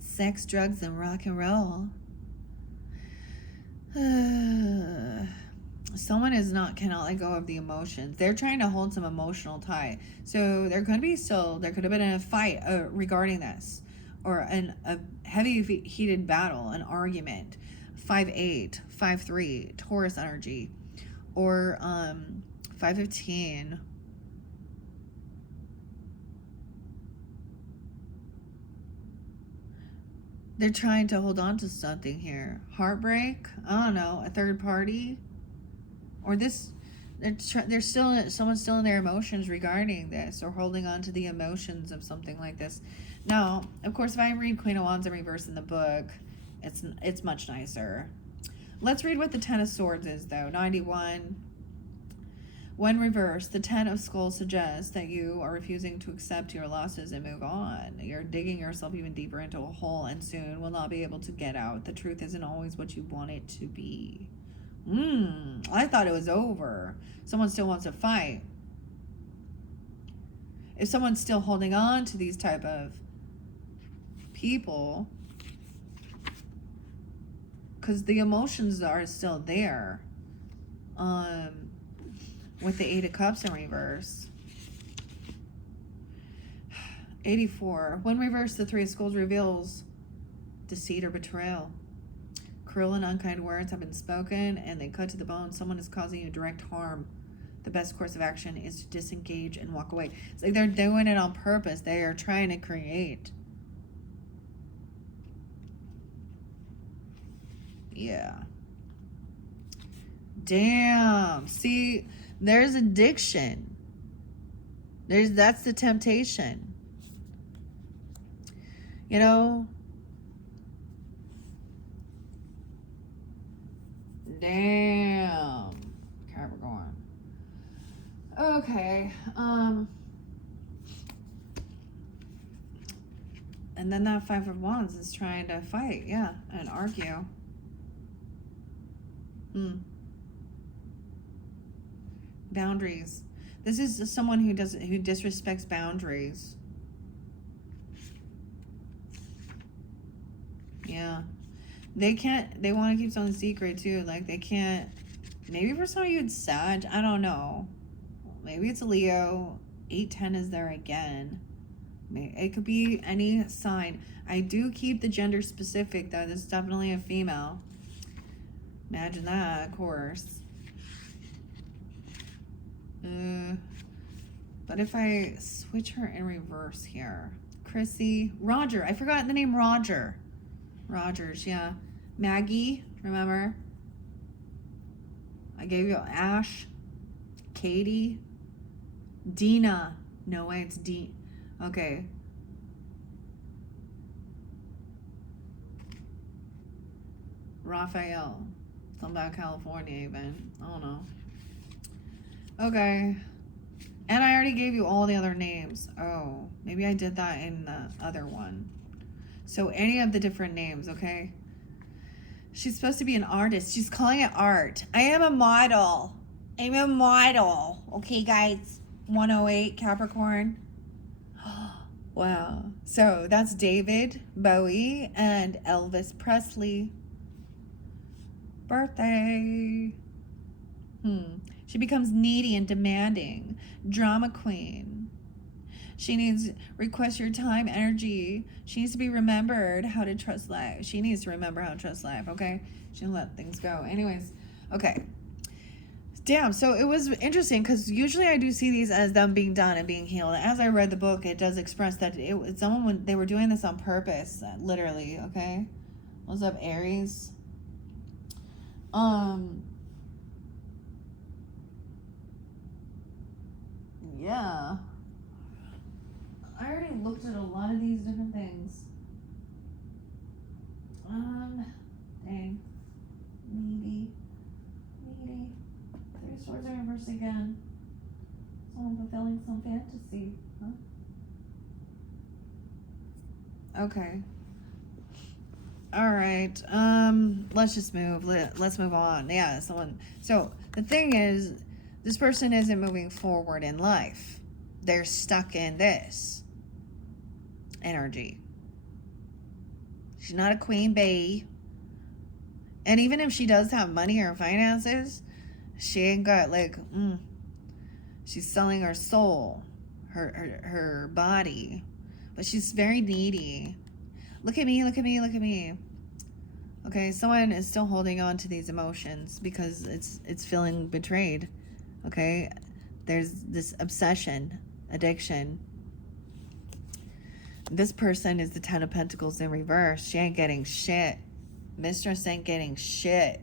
Sex, drugs, and rock and roll. Someone cannot let go of the emotions. They're trying to hold some emotional tie. So there could have been a fight regarding this, or a heavy heated battle, an argument. 5-8, 5-3, Taurus energy, or 5-15. They're trying to hold on to something here. Heartbreak. I don't know. A third party. Or this, someone's still in their emotions regarding this, or holding on to the emotions of something like this. Now, of course, if I read Queen of Wands in reverse in the book, It's much nicer. Let's read what the Ten of Swords is, though. 91. When reversed, the Ten of Skulls suggests that you are refusing to accept your losses and move on. You're digging yourself even deeper into a hole and soon will not be able to get out. The truth isn't always what you want it to be. I thought it was over. Someone still wants to fight. If someone's still holding on to these type of people, because the emotions are still there, with the Eight of Cups in reverse. 84. When reversed, the Three of Skulls reveals deceit or betrayal. Cruel and unkind words have been spoken and they cut to the bone. Someone is causing you direct harm. The best course of action is to disengage and walk away. It's like they're doing it on purpose. They are trying to create. Yeah. Damn. See, there's addiction. That's the temptation. You know? Damn. Capricorn. Okay. And then that Five of Wands is trying to fight, yeah, and argue. Boundaries. This is someone who disrespects boundaries. Yeah. They want to keep something secret too. Like they can't, maybe for some of you it's Sag, I don't know. Maybe it's a Leo. 8-10 is there again. It could be any sign. I do keep the gender specific though. This is definitely a female. Imagine that, of course. But if I switch her in reverse here. Chrissy. Roger. I forgot the name Roger. Rogers, yeah. Maggie, remember? I gave you Ash. Katie. Dina. No way, it's D. Okay. Raphael. Something about California even. I don't know. Okay. And I already gave you all the other names. Oh, maybe I did that in the other one. So any of the different names, okay? She's supposed to be an artist. She's calling it art. I am a model. I'm a model. Okay, guys. 108 Capricorn. Wow. So that's David Bowie and Elvis Presley. Birthday. She becomes needy and demanding. Drama queen. She requests your time, energy. She needs to be remembered how to trust life. She needs to remember how to trust life, okay? She didn't let things go. Anyways, okay. Damn, so it was interesting because usually I do see these as them being done and being healed. As I read the book, it does express that it's someone when they were doing this on purpose, literally, okay? What's up, Aries? Yeah. I already looked at a lot of these different things. Dang. Needy. Three of Swords in reverse again. Someone fulfilling some fantasy, huh? Okay. All right. Let's just move. Let's move on. Yeah, someone. So the thing is, this person isn't moving forward in life. They're stuck in this energy. She's not a queen bee. And even if she does have money or finances, she ain't got she's selling her soul, her body. But she's very needy. Look at me. Okay, someone is still holding on to these emotions because it's feeling betrayed. Okay? There's this obsession, addiction. This person is the Ten of Pentacles in reverse. She ain't getting shit. Mistress ain't getting shit.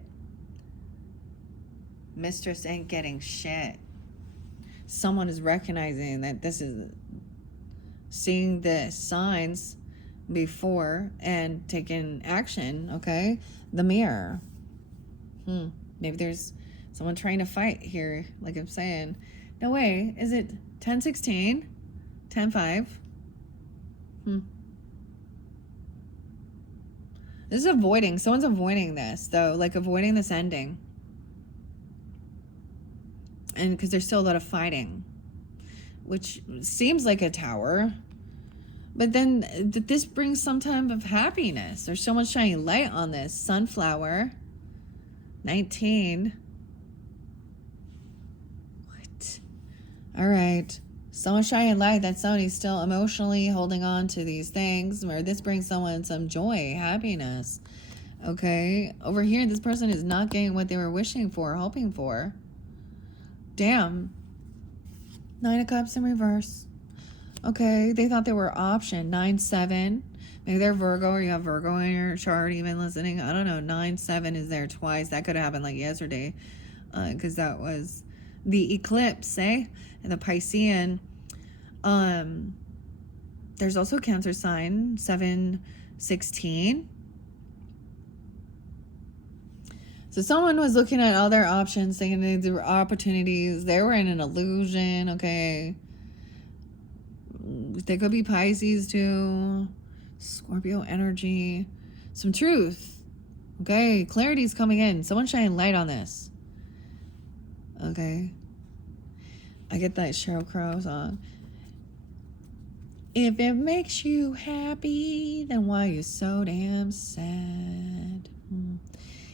Mistress ain't getting shit. Someone is recognizing that this is seeing the signs before and taken action, okay? The mirror. Maybe there's someone trying to fight here, like I'm saying. No way. Is it 10-16? 10-5? This is avoiding. Someone's avoiding this, though. Like, avoiding this ending. And because there's still a lot of fighting. Which seems like a tower. But then this brings some type of happiness. There's so much shining light on this. Sunflower. 19. What? All right. So much shining light that somebody's still emotionally holding on to these things. Or this brings someone some joy, happiness. Okay. Over here, this person is not getting what they were wishing for, hoping for. Damn. 9 of Cups in reverse. Okay, they thought they were option. 9-7. Maybe they're Virgo, or you have Virgo in your chart even listening. I don't know. 9-7 is there twice. That could have happened like yesterday. Because that was the eclipse, eh? And the Piscean. There's also Cancer sign. 7-16. So someone was looking at all their options, thinking there were opportunities. They were in an illusion, okay? They could be Pisces too. Scorpio energy. Some truth. Okay, clarity's coming in. Someone shining light on this. Okay. I get that Sheryl Crow song. If it makes you happy, then why you so damn sad?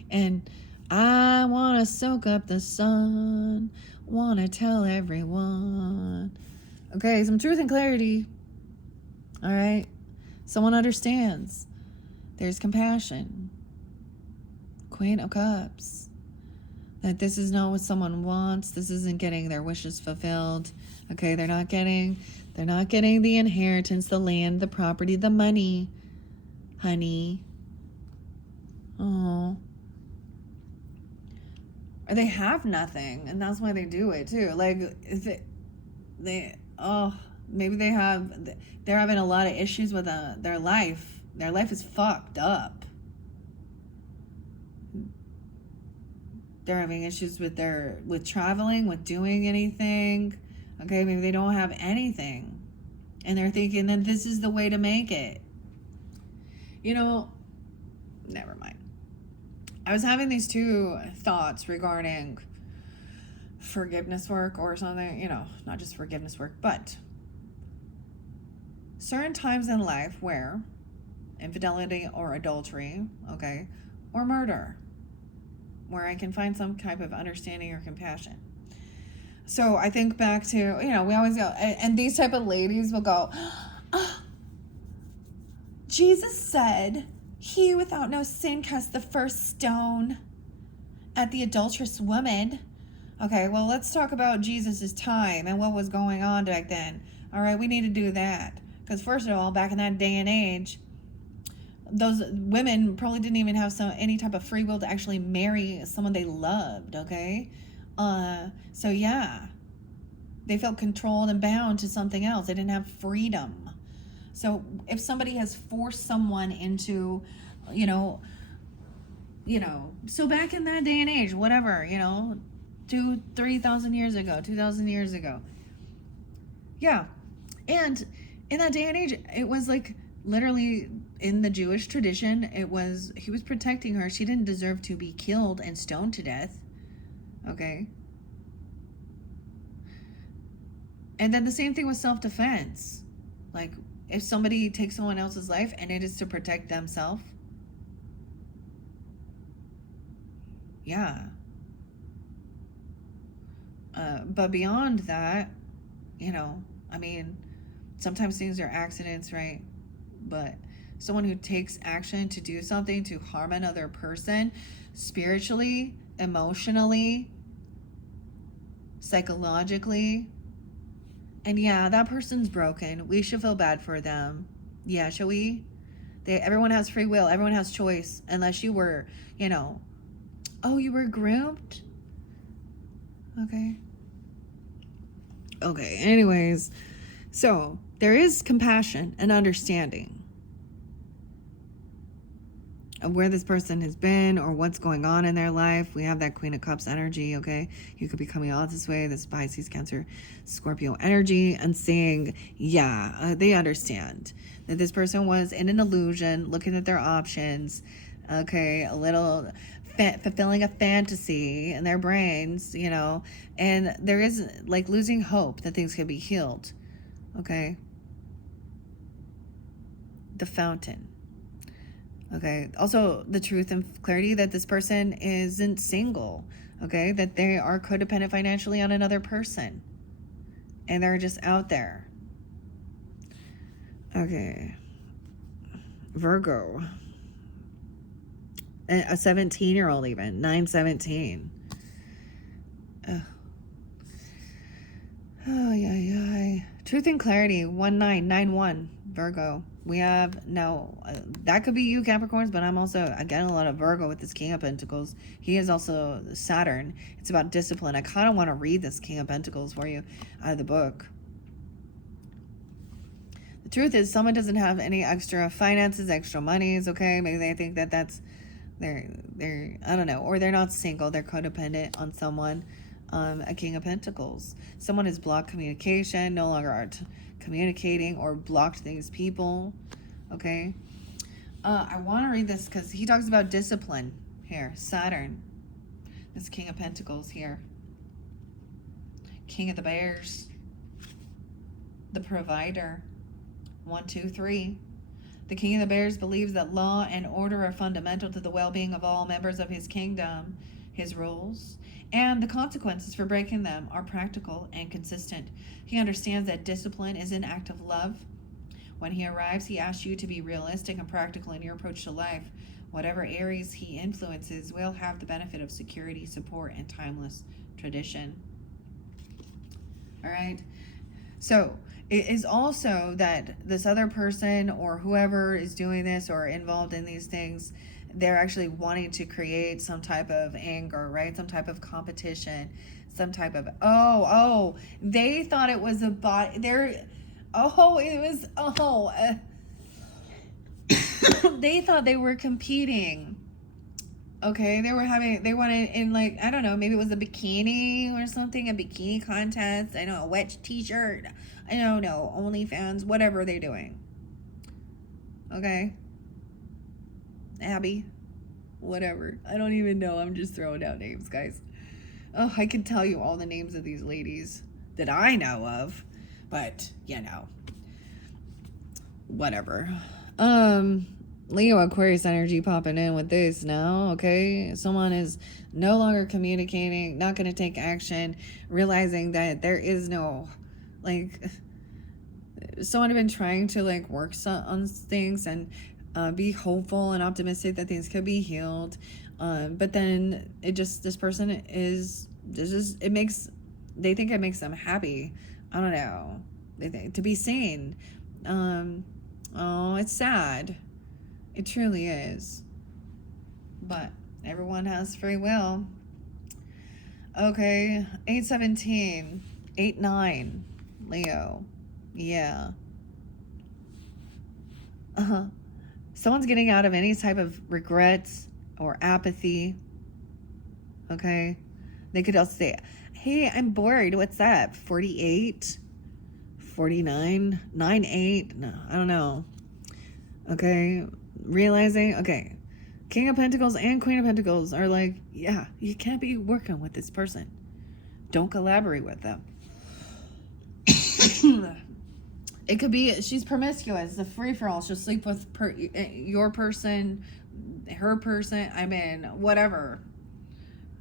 And I want to soak up the sun. Want to tell everyone. Okay, some truth and clarity. All right. Someone understands. There's compassion. Queen of Cups. That this is not what someone wants. This isn't getting their wishes fulfilled. Okay, they're not getting the inheritance, the land, the property, the money. Honey. Oh. Or they have nothing, and that's why they do it too. Like, is it maybe they're having a lot of issues with their life. Their life is fucked up. They're having issues with traveling, with doing anything. Okay, maybe they don't have anything. And they're thinking that this is the way to make it. You know, never mind. I was having these two thoughts regarding forgiveness work or something, you know, not just forgiveness work, but certain times in life where infidelity or adultery, okay, or murder, where I can find some type of understanding or compassion. So I think back to, you know, we always go, and these type of ladies will go, oh, Jesus said, he without no sin cast the first stone at the adulterous woman. Okay, well, let's talk about Jesus's time and what was going on back then. All right, we need to do that. Because first of all, back in that day and age, those women probably didn't even have any type of free will to actually marry someone they loved, okay? So yeah, they felt controlled and bound to something else. They didn't have freedom. So if somebody has forced someone into, you know, so back in that day and age, whatever, 3,000 years ago, 2,000 years ago. Yeah. And in that day and age, it was like literally in the Jewish tradition, he was protecting her. She didn't deserve to be killed and stoned to death. Okay. And then the same thing with self-defense. Like, if somebody takes someone else's life and it is to protect themselves, yeah. But beyond that, sometimes things are accidents, right? But someone who takes action to do something to harm another person, spiritually, emotionally, psychologically, and yeah, that person's broken. We should feel bad for them. Yeah, shall we? Everyone has free will. Everyone has choice. Unless you were, you were groomed? Okay. Okay, anyways. So, there is compassion and understanding. where this person has been or what's going on in their life. We have that Queen of Cups energy, okay? You could be coming out this way, this Pisces, Cancer, Scorpio energy, and saying, yeah, they understand that this person was in an illusion, looking at their options, okay? A little fulfilling a fantasy in their brains, you know, and there is like losing hope that things could be healed, okay? The Fountain. Okay. Also, the truth and clarity that this person isn't single. Okay. That they are codependent financially on another person. And they're just out there. Okay. Virgo. A 17-year-old even. 917. Oh, yeah. Truth and clarity. 1991. Virgo. We have now, that could be you, Capricorns, but I'm also getting a lot of Virgo with this King of Pentacles. He is also Saturn. It's about discipline. I kind of want to read this King of Pentacles for you out of the book. The truth is, someone doesn't have any extra finances, extra monies, okay? Maybe they think that that's, they're I don't know, or they're not single, they're codependent on someone. A King of Pentacles. Someone has blocked communication, no longer are communicating, or blocked these people. Okay. I want to read this because he talks about discipline here. Saturn. This King of Pentacles here. King of the Bears. The provider. 1, 2, 3. The King of the Bears believes that law and order are fundamental to the well-being of all members of his kingdom. His rules and the consequences for breaking them are practical and consistent. He understands that discipline is an act of love. When he arrives, he asks you to be realistic and practical in your approach to life. Whatever areas he influences will have the benefit of security, support, and timeless tradition. All right. So it is also that this other person or whoever is doing this or involved in these things, they're actually wanting to create some type of anger, right? Some type of competition, some type of, they thought it was a bot. They thought they were competing. Okay, they wanted in like, I don't know, maybe it was a bikini or something, a bikini contest. I know, a wet t-shirt. I don't know, OnlyFans, whatever they're doing. Okay. Abby, whatever. I don't even know. I'm just throwing out names, guys. Oh, I can tell you all the names of these ladies that I know of, but you know, whatever. Leo Aquarius energy popping in with this now, okay? Someone is no longer communicating, not going to take action, realizing that there is no, like, someone had been trying to, like, work on things and be hopeful and optimistic that things could be healed. But then this person is, they think it makes them happy. I don't know. They think, to be seen. It's sad. It truly is. But everyone has free will. Okay, 817, 8-9, Leo. Yeah. Someone's getting out of any type of regrets or apathy. Okay. They could also say, hey, I'm bored. What's up? 48, 49, 9-8. No, I don't know. Okay. Realizing, okay, King of Pentacles and Queen of Pentacles are like, yeah, you can't be working with this person. Don't collaborate with them. It could be she's promiscuous. It's a free-for-all. She'll sleep with your person, her person. I mean, whatever.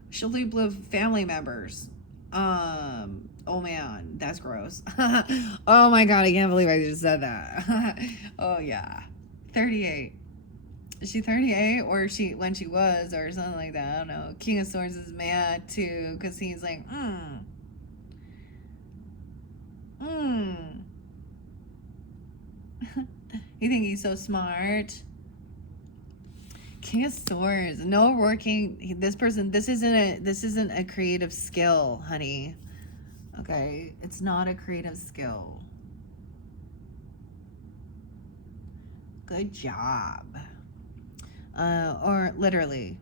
She'll sleep with family members. Oh man, that's gross. Oh my god, I can't believe I just said that. Oh yeah. 38. Is she 38 or when she was or something like that? I don't know. King of Swords is mad too because he's like, You think he's so smart? King of Swords, no working. This isn't a creative skill, honey. Okay, it's not a creative skill. Good job. or literally,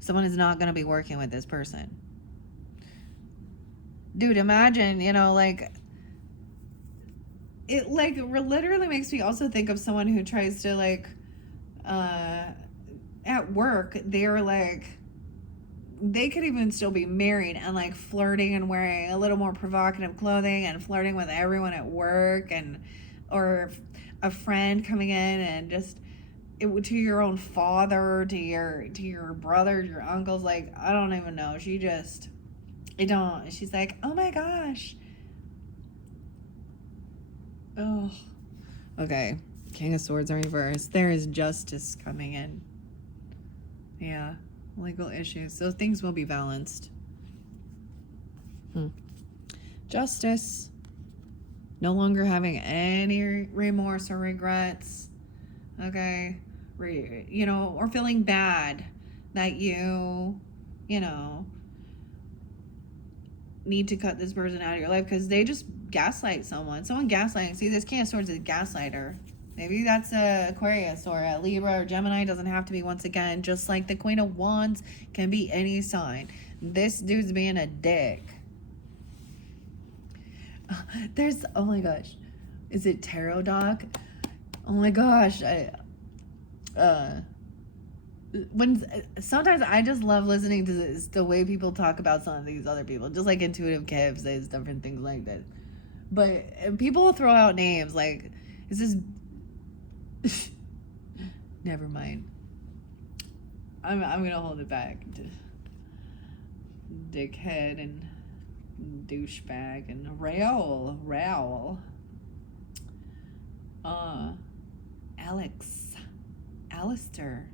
someone is not going to be working with this person. Dude, imagine, like, it, like, literally makes me also think of someone who tries to, like, at work, they're, like, they could even still be married and, like, flirting and wearing a little more provocative clothing and flirting with everyone at work, and, or a friend coming in and just, to your own father, to your brother, your uncles, like, I don't even know. She's like, oh my gosh. Oh. Okay. King of Swords in reverse. There is justice coming in. Yeah. Legal issues. So things will be balanced. Justice. No longer having any remorse or regrets. Okay. Or feeling bad that you need to cut this person out of your life because they just gaslight someone. Someone gaslighting. See, this King of Swords is a gaslighter. Maybe that's a Aquarius or a Libra or Gemini. It doesn't have to be, once again, just like the Queen of Wands can be any sign. This dude's being a dick. Oh my gosh. Is it Tarot Doc? Oh my gosh. Sometimes I just love listening to the way people talk about some of these other people, just like Intuitive Kev says different things like that. But people throw out names like, is this never mind. I'm gonna hold it back. Dickhead and douchebag and Raoul. Alistair.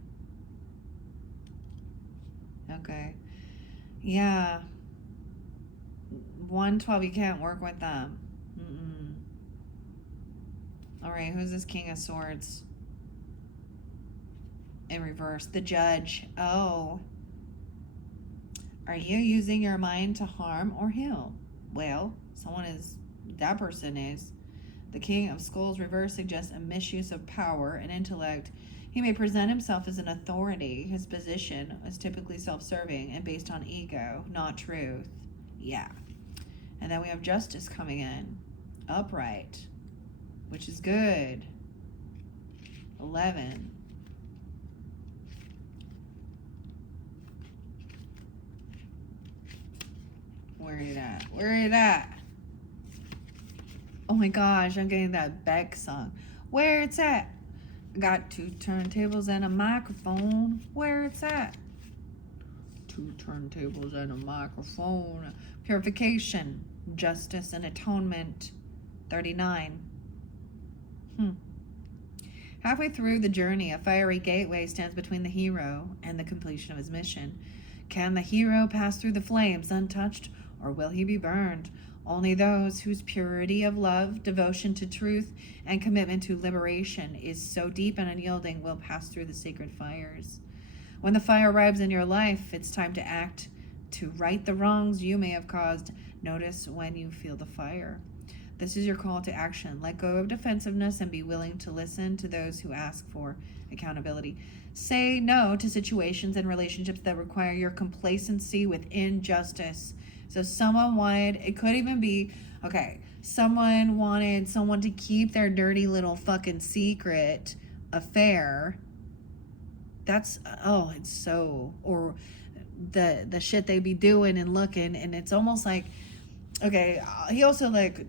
Okay. Yeah. 112, you can't work with them. Alright, who's this King of Swords? In reverse. The Judge. Oh. Are you using your mind to harm or heal? Well, that person is. The King of Skulls reverse suggests a misuse of power and intellect. He may present himself as an authority. His position is typically self-serving and based on ego, not truth. Yeah. And then we have Justice coming in. Upright, which is good. 11. Where are you at? Oh my gosh, I'm getting that Beck song. Where it's at? Got 2 turntables and a microphone. Where it's at? 2 turntables and a microphone. Purification, justice, and atonement. 39. Halfway through the journey, a fiery gateway stands between the hero and the completion of his mission. Can the hero pass through the flames untouched, or will he be burned? Only those whose purity of love, devotion to truth, and commitment to liberation is so deep and unyielding will pass through the sacred fires. When the fire arrives in your life, it's time to act to right the wrongs you may have caused. Notice when you feel the fire. This is your call to action. Let go of defensiveness and be willing to listen to those who ask for accountability. Say no to situations and relationships that require your complacency with injustice. So it could even be, someone wanted someone to keep their dirty little fucking secret affair. That's, it's so, or the shit they be doing and looking, and it's almost like, he also, like,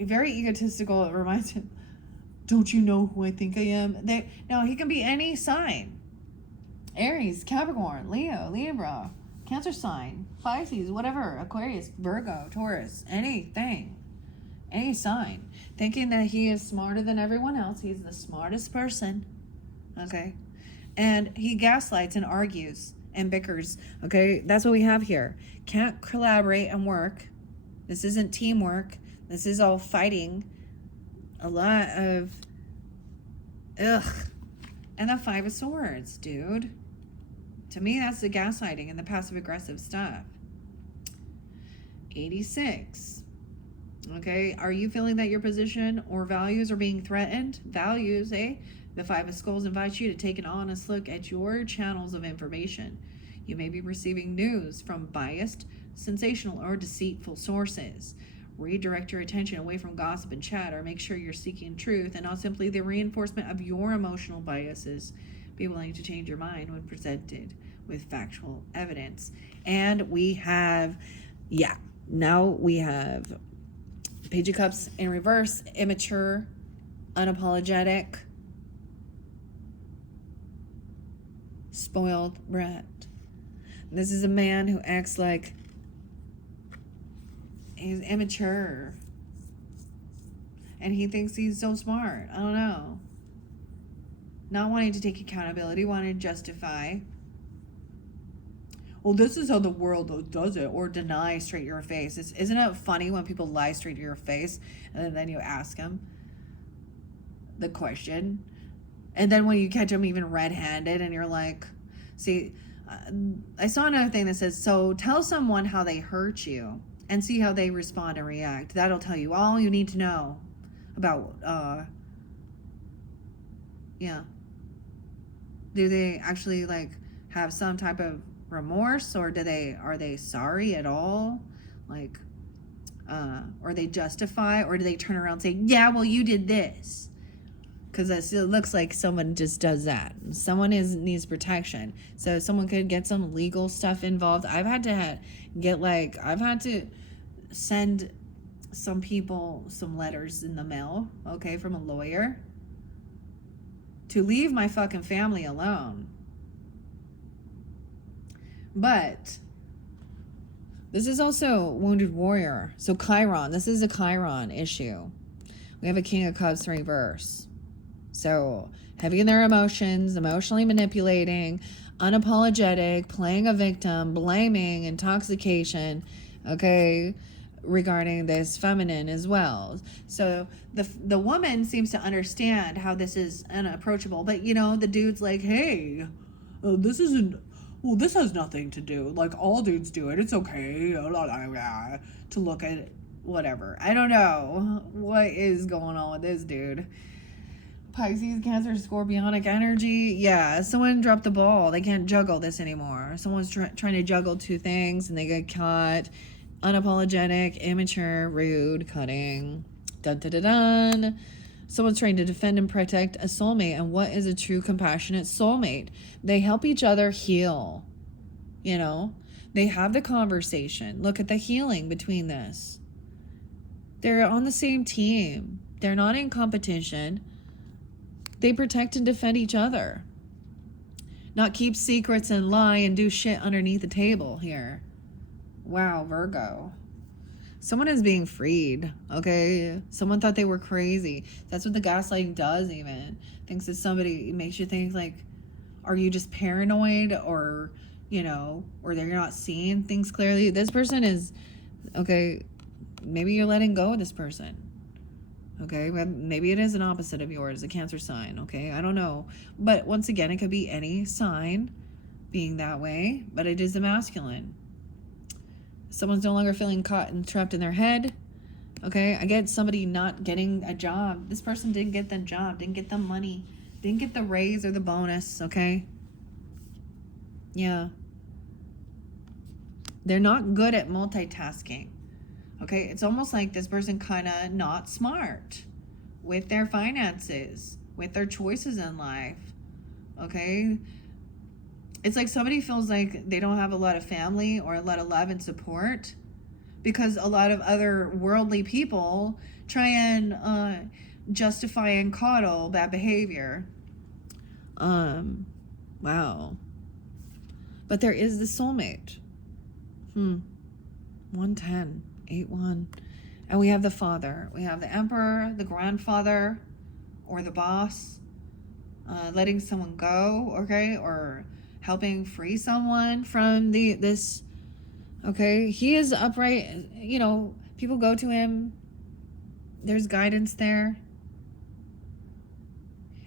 very egotistical. It reminds him, don't you know who I think I am? He can be any sign. Aries, Capricorn, Leo, Libra, Cancer sign, Pisces, whatever, Aquarius, Virgo, Taurus, anything, any sign, thinking that he is smarter than everyone else. He's the smartest person, and he gaslights and argues and bickers. That's what we have here. Can't collaborate and work. This isn't teamwork. This is all fighting. A lot of and the 5 of Swords, dude. To me, that's the gaslighting and the passive-aggressive stuff. 86. Are you feeling that your position or values are being threatened? Values, The Five of Skulls invites you to take an honest look at your channels of information. You may be receiving news from biased, sensational, or deceitful sources. Redirect your attention away from gossip and chatter. Make sure you're seeking truth and not simply the reinforcement of your emotional biases. Be willing to change your mind when presented with factual evidence. And we have, now we have Page of Cups in reverse, immature, unapologetic, spoiled brat. This is a man who acts like he's immature. And he thinks he's so smart. I don't know. Not wanting to take accountability, wanting to justify. Well, this is how the world does it. Or deny straight to your face. Isn't it funny when people lie straight to your face and then you ask them the question? And then when you catch them even red-handed and you're like, see, I saw another thing that says, so tell someone how they hurt you and see how they respond and react. That'll tell you all you need to know about, do they actually like have some type of remorse, or are they sorry at all? Like, or they justify, or do they turn around and say, yeah, well, you did this? Because it looks like someone just does that. Someone needs protection. So someone could get some legal stuff involved. I've had to send some people some letters in the mail, okay, from a lawyer to leave my fucking family alone. But this is also Wounded Warrior. So Chiron, this is a Chiron issue. We have a King of Cups in reverse. So heavy in their emotions, emotionally manipulating, unapologetic, playing a victim, blaming, intoxication, okay, regarding this feminine as well. So the woman seems to understand how this is unapproachable, but the dude's like, hey, this has nothing to do, like all dudes do it, it's okay, to look at it, whatever. I don't know what is going on with this dude. Pisces, Cancer, Scorpionic energy. Yeah, someone dropped the ball. They can't juggle this anymore. Someone's trying to juggle two things and they get caught. Unapologetic, immature, rude, cutting. Dun dun dun dun. Someone's trying to defend and protect a soulmate. And what is a true compassionate soulmate? They help each other heal. They have the conversation. Look at the healing between this. They're on the same team. They're not in competition. They protect and defend each other. Not keep secrets and lie and do shit underneath the table here. Wow, Virgo. Someone is being freed, okay? Someone thought they were crazy. That's what the gaslighting does even. Thinks that somebody, it makes you think like, are you just paranoid or, or they're not seeing things clearly? This person is, okay, maybe you're letting go of this person. Okay, maybe it is an opposite of yours, a Cancer sign, okay? I don't know. But once again, it could be any sign being that way, but it is a masculine. Someone's no longer feeling caught and trapped in their head, okay? I get somebody not getting a job. This person didn't get the job, didn't get the money, didn't get the raise or the bonus, okay? Yeah. They're not good at multitasking. Okay, it's almost like this person kind of not smart with their finances, with their choices in life, okay? It's like somebody feels like they don't have a lot of family or a lot of love and support because a lot of other worldly people try and justify and coddle bad behavior. Wow. But there is the soulmate. 110. 8-1. And we have the father. We have the emperor, the grandfather, or the boss, letting someone go, okay, or helping free someone from this, okay. He is upright, people go to him. There's guidance there.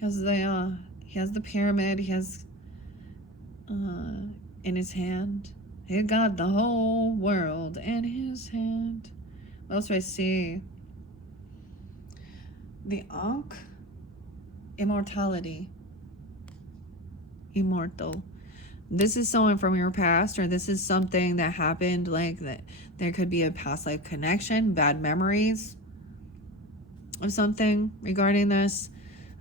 He has the pyramid. He has in his hand. He got the whole world in his hand. What else do I see? The Ankh. Immortality. Immortal. This is someone from your past, or this is something that happened, like that there could be a past life connection, bad memories of something regarding this.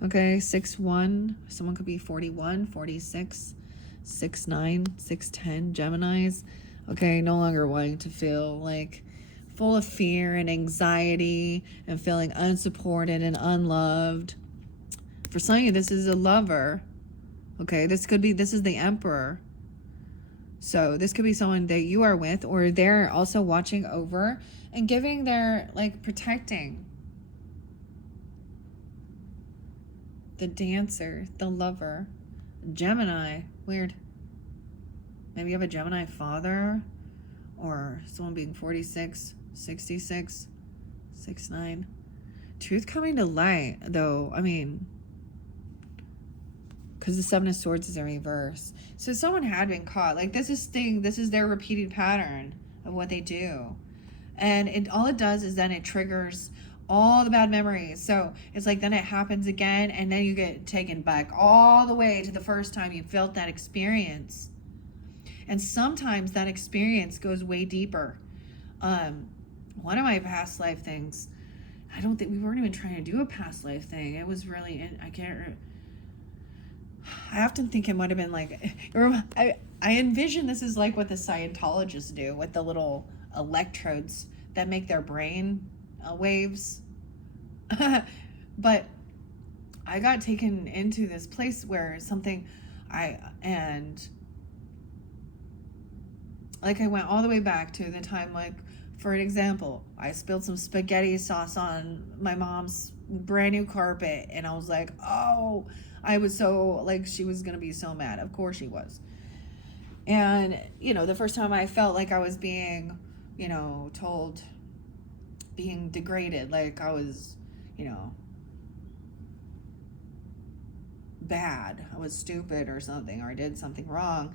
Okay, 6-1. Someone could be 41, 46, 6-9, 6-10, Geminis. Okay, no longer wanting to feel like full of fear and anxiety and feeling unsupported and unloved. For some of you, this is a lover. Okay, this is the Emperor. So this could be someone that you are with, or they're also watching over and giving their, like, protecting. The Dancer, the Lover, Gemini. Weird. Maybe you have a Gemini father, or someone being 46, 66, 6-9. Truth coming to light, though. I mean, because the Seven of Swords is in reverse. So someone had been caught. Like, this is their repeated pattern of what they do. And all it does is then it triggers all the bad memories. So it's like then it happens again, and then you get taken back all the way to the first time you felt that experience. And sometimes that experience goes way deeper. One of my past life things, I don't think we weren't even trying to do a past life thing. It was really, I often think it might have been like, I envision this is like what the Scientologists do with the little electrodes that make their brain waves. But I got taken into this place where I went all the way back to the time, like, for an example, I spilled some spaghetti sauce on my mom's brand new carpet, and I was like, oh, I was so, like, she was gonna be so mad. Of course she was. And, the first time I felt like I was being, told, being degraded, like I was, bad, I was stupid or something, or I did something wrong.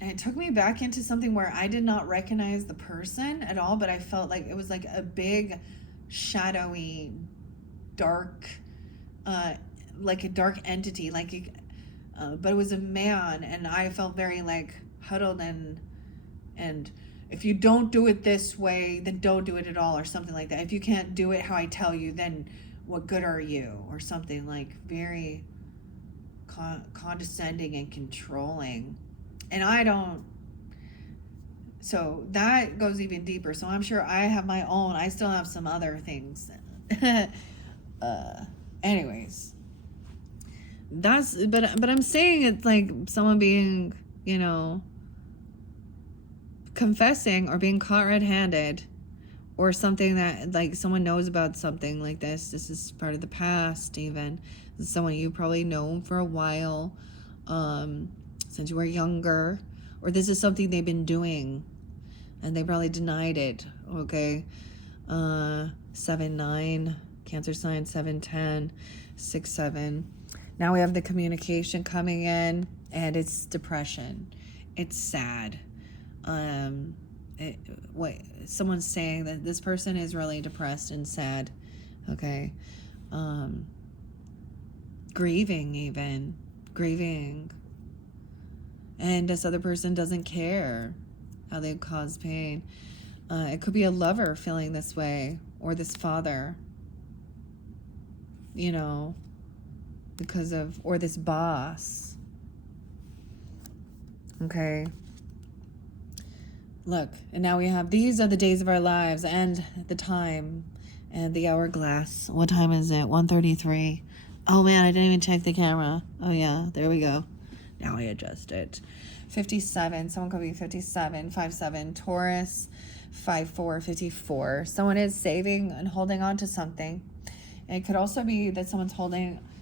And it took me back into something where I did not recognize the person at all, but I felt like it was like a big, shadowy, dark, like a dark entity, but it was a man, and I felt very, like, huddled and if you don't do it this way, then don't do it at all, or something like that. If you can't do it how I tell you, then what good are you, or something, like, very condescending and controlling. And so that goes even deeper. So I'm sure I still have some other things. Anyways, but I'm saying it's like someone being, confessing or being caught red-handed, or something that, like, someone knows about something like this. This is part of the past, even. This is someone you probably known for a while, since you were younger, or this is something they've been doing and they probably denied it. Okay. 7-9, Cancer sign, 7-10, 6-7. Now we have the communication coming in, and it's depression. It's sad. Someone's saying that this person is really depressed and sad. Okay. Grieving. And this other person doesn't care how they've caused pain. It could be a lover feeling this way, or this father, or this boss. Okay. Look, and now we have, these are the days of our lives, and the time, and the hourglass. What time is it? 1:33. Oh man, I didn't even check the camera. Oh yeah, there we go. Now I adjust it. 57, someone could be 57, 5-7, Taurus, 5-4, 54. Someone is saving and holding on to something. And it could also be that someone's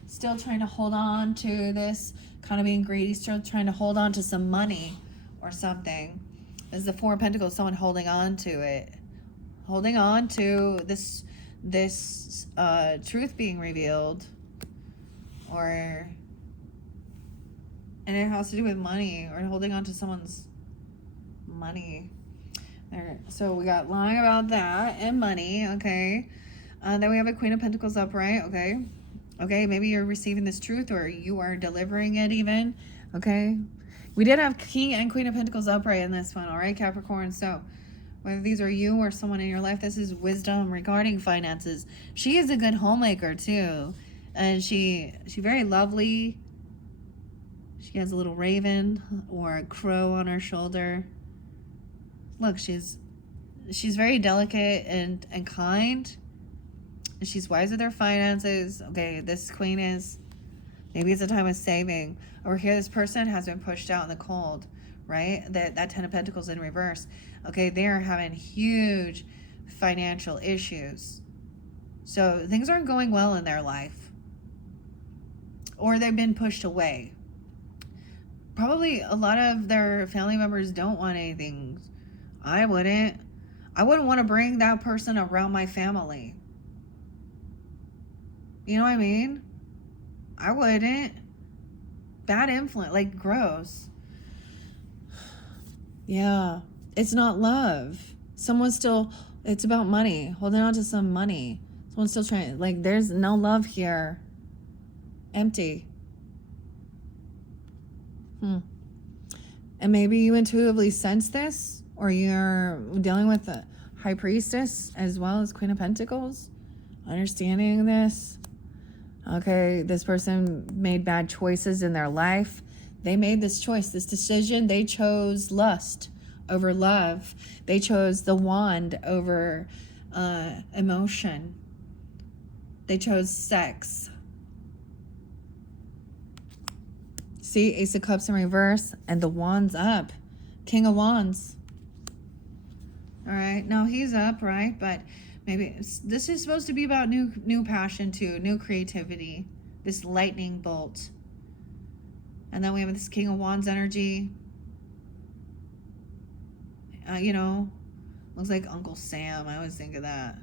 still trying to hold on to this, kind of being greedy, still trying to hold on to some money or something. This is the Four of Pentacles, someone holding on to it. Holding on to this truth being revealed. And it has to do with money, or holding on to someone's money. So we got lying about that and money, okay? Then we have a Queen of Pentacles upright. Okay, maybe you're receiving this truth, or you are delivering it even. Okay, we did have King and Queen of Pentacles upright in this one. All right, Capricorn. So whether these are you or someone in your life, this is wisdom regarding finances. She is a good homemaker too, and she very lovely. She has a little raven or a crow on her shoulder. Look, she's very delicate and kind. She's wise with her finances. Okay, this queen is, maybe it's a time of saving. Over here, this person has been pushed out in the cold, right? That Ten of Pentacles in reverse. Okay, they're having huge financial issues. So things aren't going well in their life. Or they've been pushed away. Probably a lot of their family members don't want anything. I wouldn't want to bring that person around my family. You know what I mean? I wouldn't. Bad influence, like gross. Yeah. It's not love. It's about money. Holding on to some money. Someone's still trying, like there's no love here. Empty. And maybe you intuitively sense this, or you're dealing with the High Priestess as well as Queen of Pentacles. Understanding this. Okay, this person made bad choices in their life. They made this choice, this decision. They chose lust over love. They chose the wand over emotion. They chose sex. See, Ace of Cups in reverse and the wands up. King of Wands. All right, now he's up, right? But maybe this is supposed to be about new passion too, new creativity, this lightning bolt. And then we have this King of Wands energy. You know, looks like Uncle Sam. I always think of that.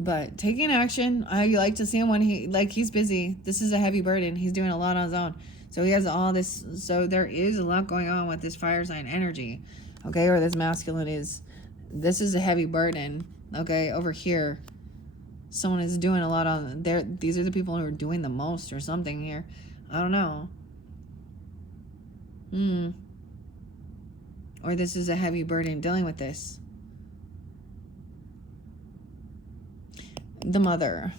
But taking action, I like to see him when he's busy. This is a heavy burden. He's doing a lot on his own. So he has all this. So there is a lot going on with this fire sign energy. Okay, or this masculine is. This is a heavy burden. Okay, over here. Someone is doing a lot on there. These are the people who are doing the most or something here. I don't know. Or this is a heavy burden dealing with this. The mother,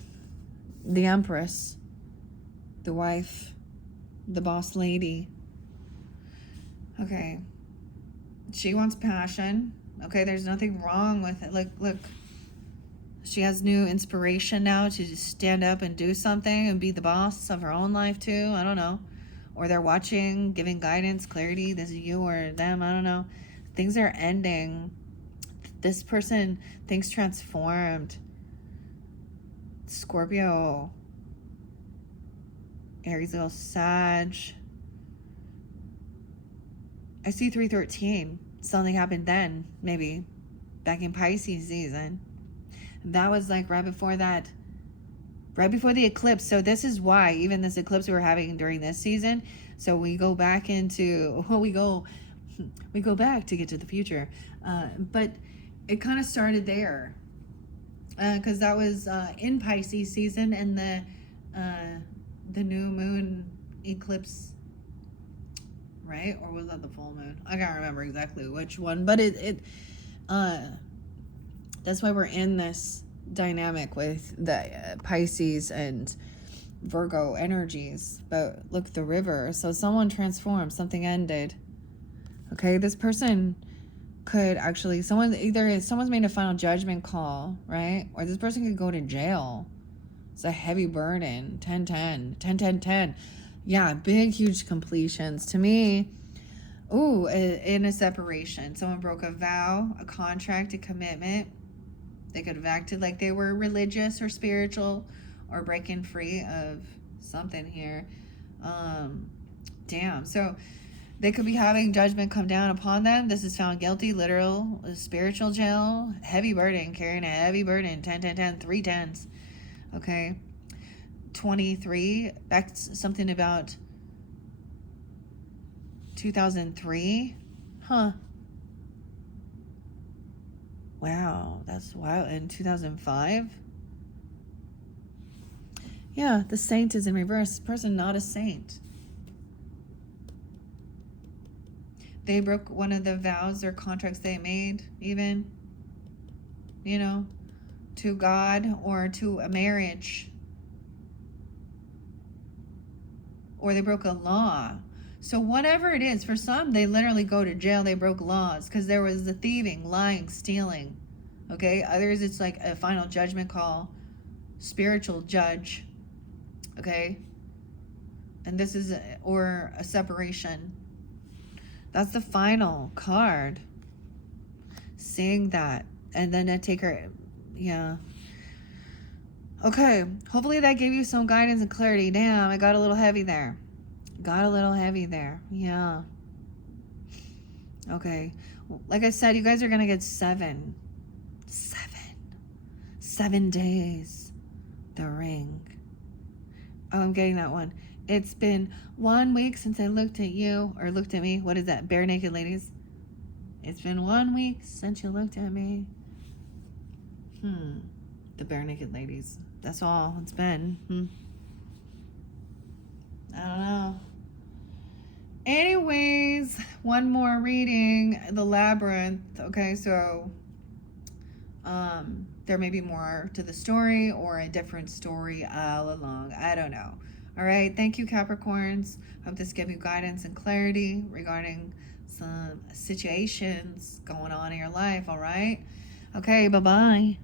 the empress, the wife, the boss lady. Okay. She wants passion. Okay, there's nothing wrong with it. Like, look, she has new inspiration now to just stand up and do something and be the boss of her own life too. I don't know. Or they're watching, giving guidance, clarity. This is you or them. I don't know. Things are ending. This person, things transformed. Scorpio, Aries, Leo, Sag. I see 313. Something happened then, maybe back in Pisces season. That was like right before the eclipse. So this is why even this eclipse we were having during this season. So we go back into we go back to get to the future, but it kind of started there. Because that was in Pisces season, and the new moon eclipse, right? Or was that the full moon? I can't remember exactly which one, but that's why we're in this dynamic with the Pisces and Virgo energies. But look, the river. So someone transformed, something ended. Okay, this person could actually, someone's made a final judgment call, right? Or this person could go to jail. It's a heavy burden. 10-10. Yeah, big, huge completions. To me, in a separation. Someone broke a vow, a contract, a commitment. They could have acted like they were religious or spiritual, or breaking free of something here. Damn. So they could be having judgment come down upon them. This is found guilty, literal, spiritual jail, heavy burden, carrying a heavy burden, 10, 3 tens. Okay. 23, back something about 2003. Wow, that's wild. In 2005? Yeah, the saint is in reverse. This person not a saint. They broke one of the vows or contracts they made, even, you know, to God or to a marriage. Or they broke a law. So whatever it is, for some, they literally go to jail. They broke laws because there was the thieving, lying, stealing. Okay? Others, it's like a final judgment call. Spiritual judge. Okay? And this is, or a separation. That's the final card. Seeing that. And then I take her, yeah. Okay. Hopefully that gave you some guidance and clarity. Damn, it got a little heavy there. Got a little heavy there. Yeah. Okay. Like I said, you guys are going to get 7 days. The ring. Oh, I'm getting that one. It's been 1 week since I looked at you, or looked at me. What is that? Bare naked ladies. It's been 1 week since you looked at me. The bare naked ladies. That's all it's been. I don't know. Anyways, one more reading. The Labyrinth. Okay, so there may be more to the story or a different story all along. I don't know. All right. Thank you, Capricorns. Hope this gave you guidance and clarity regarding some situations going on in your life. All right. Okay. Bye-bye.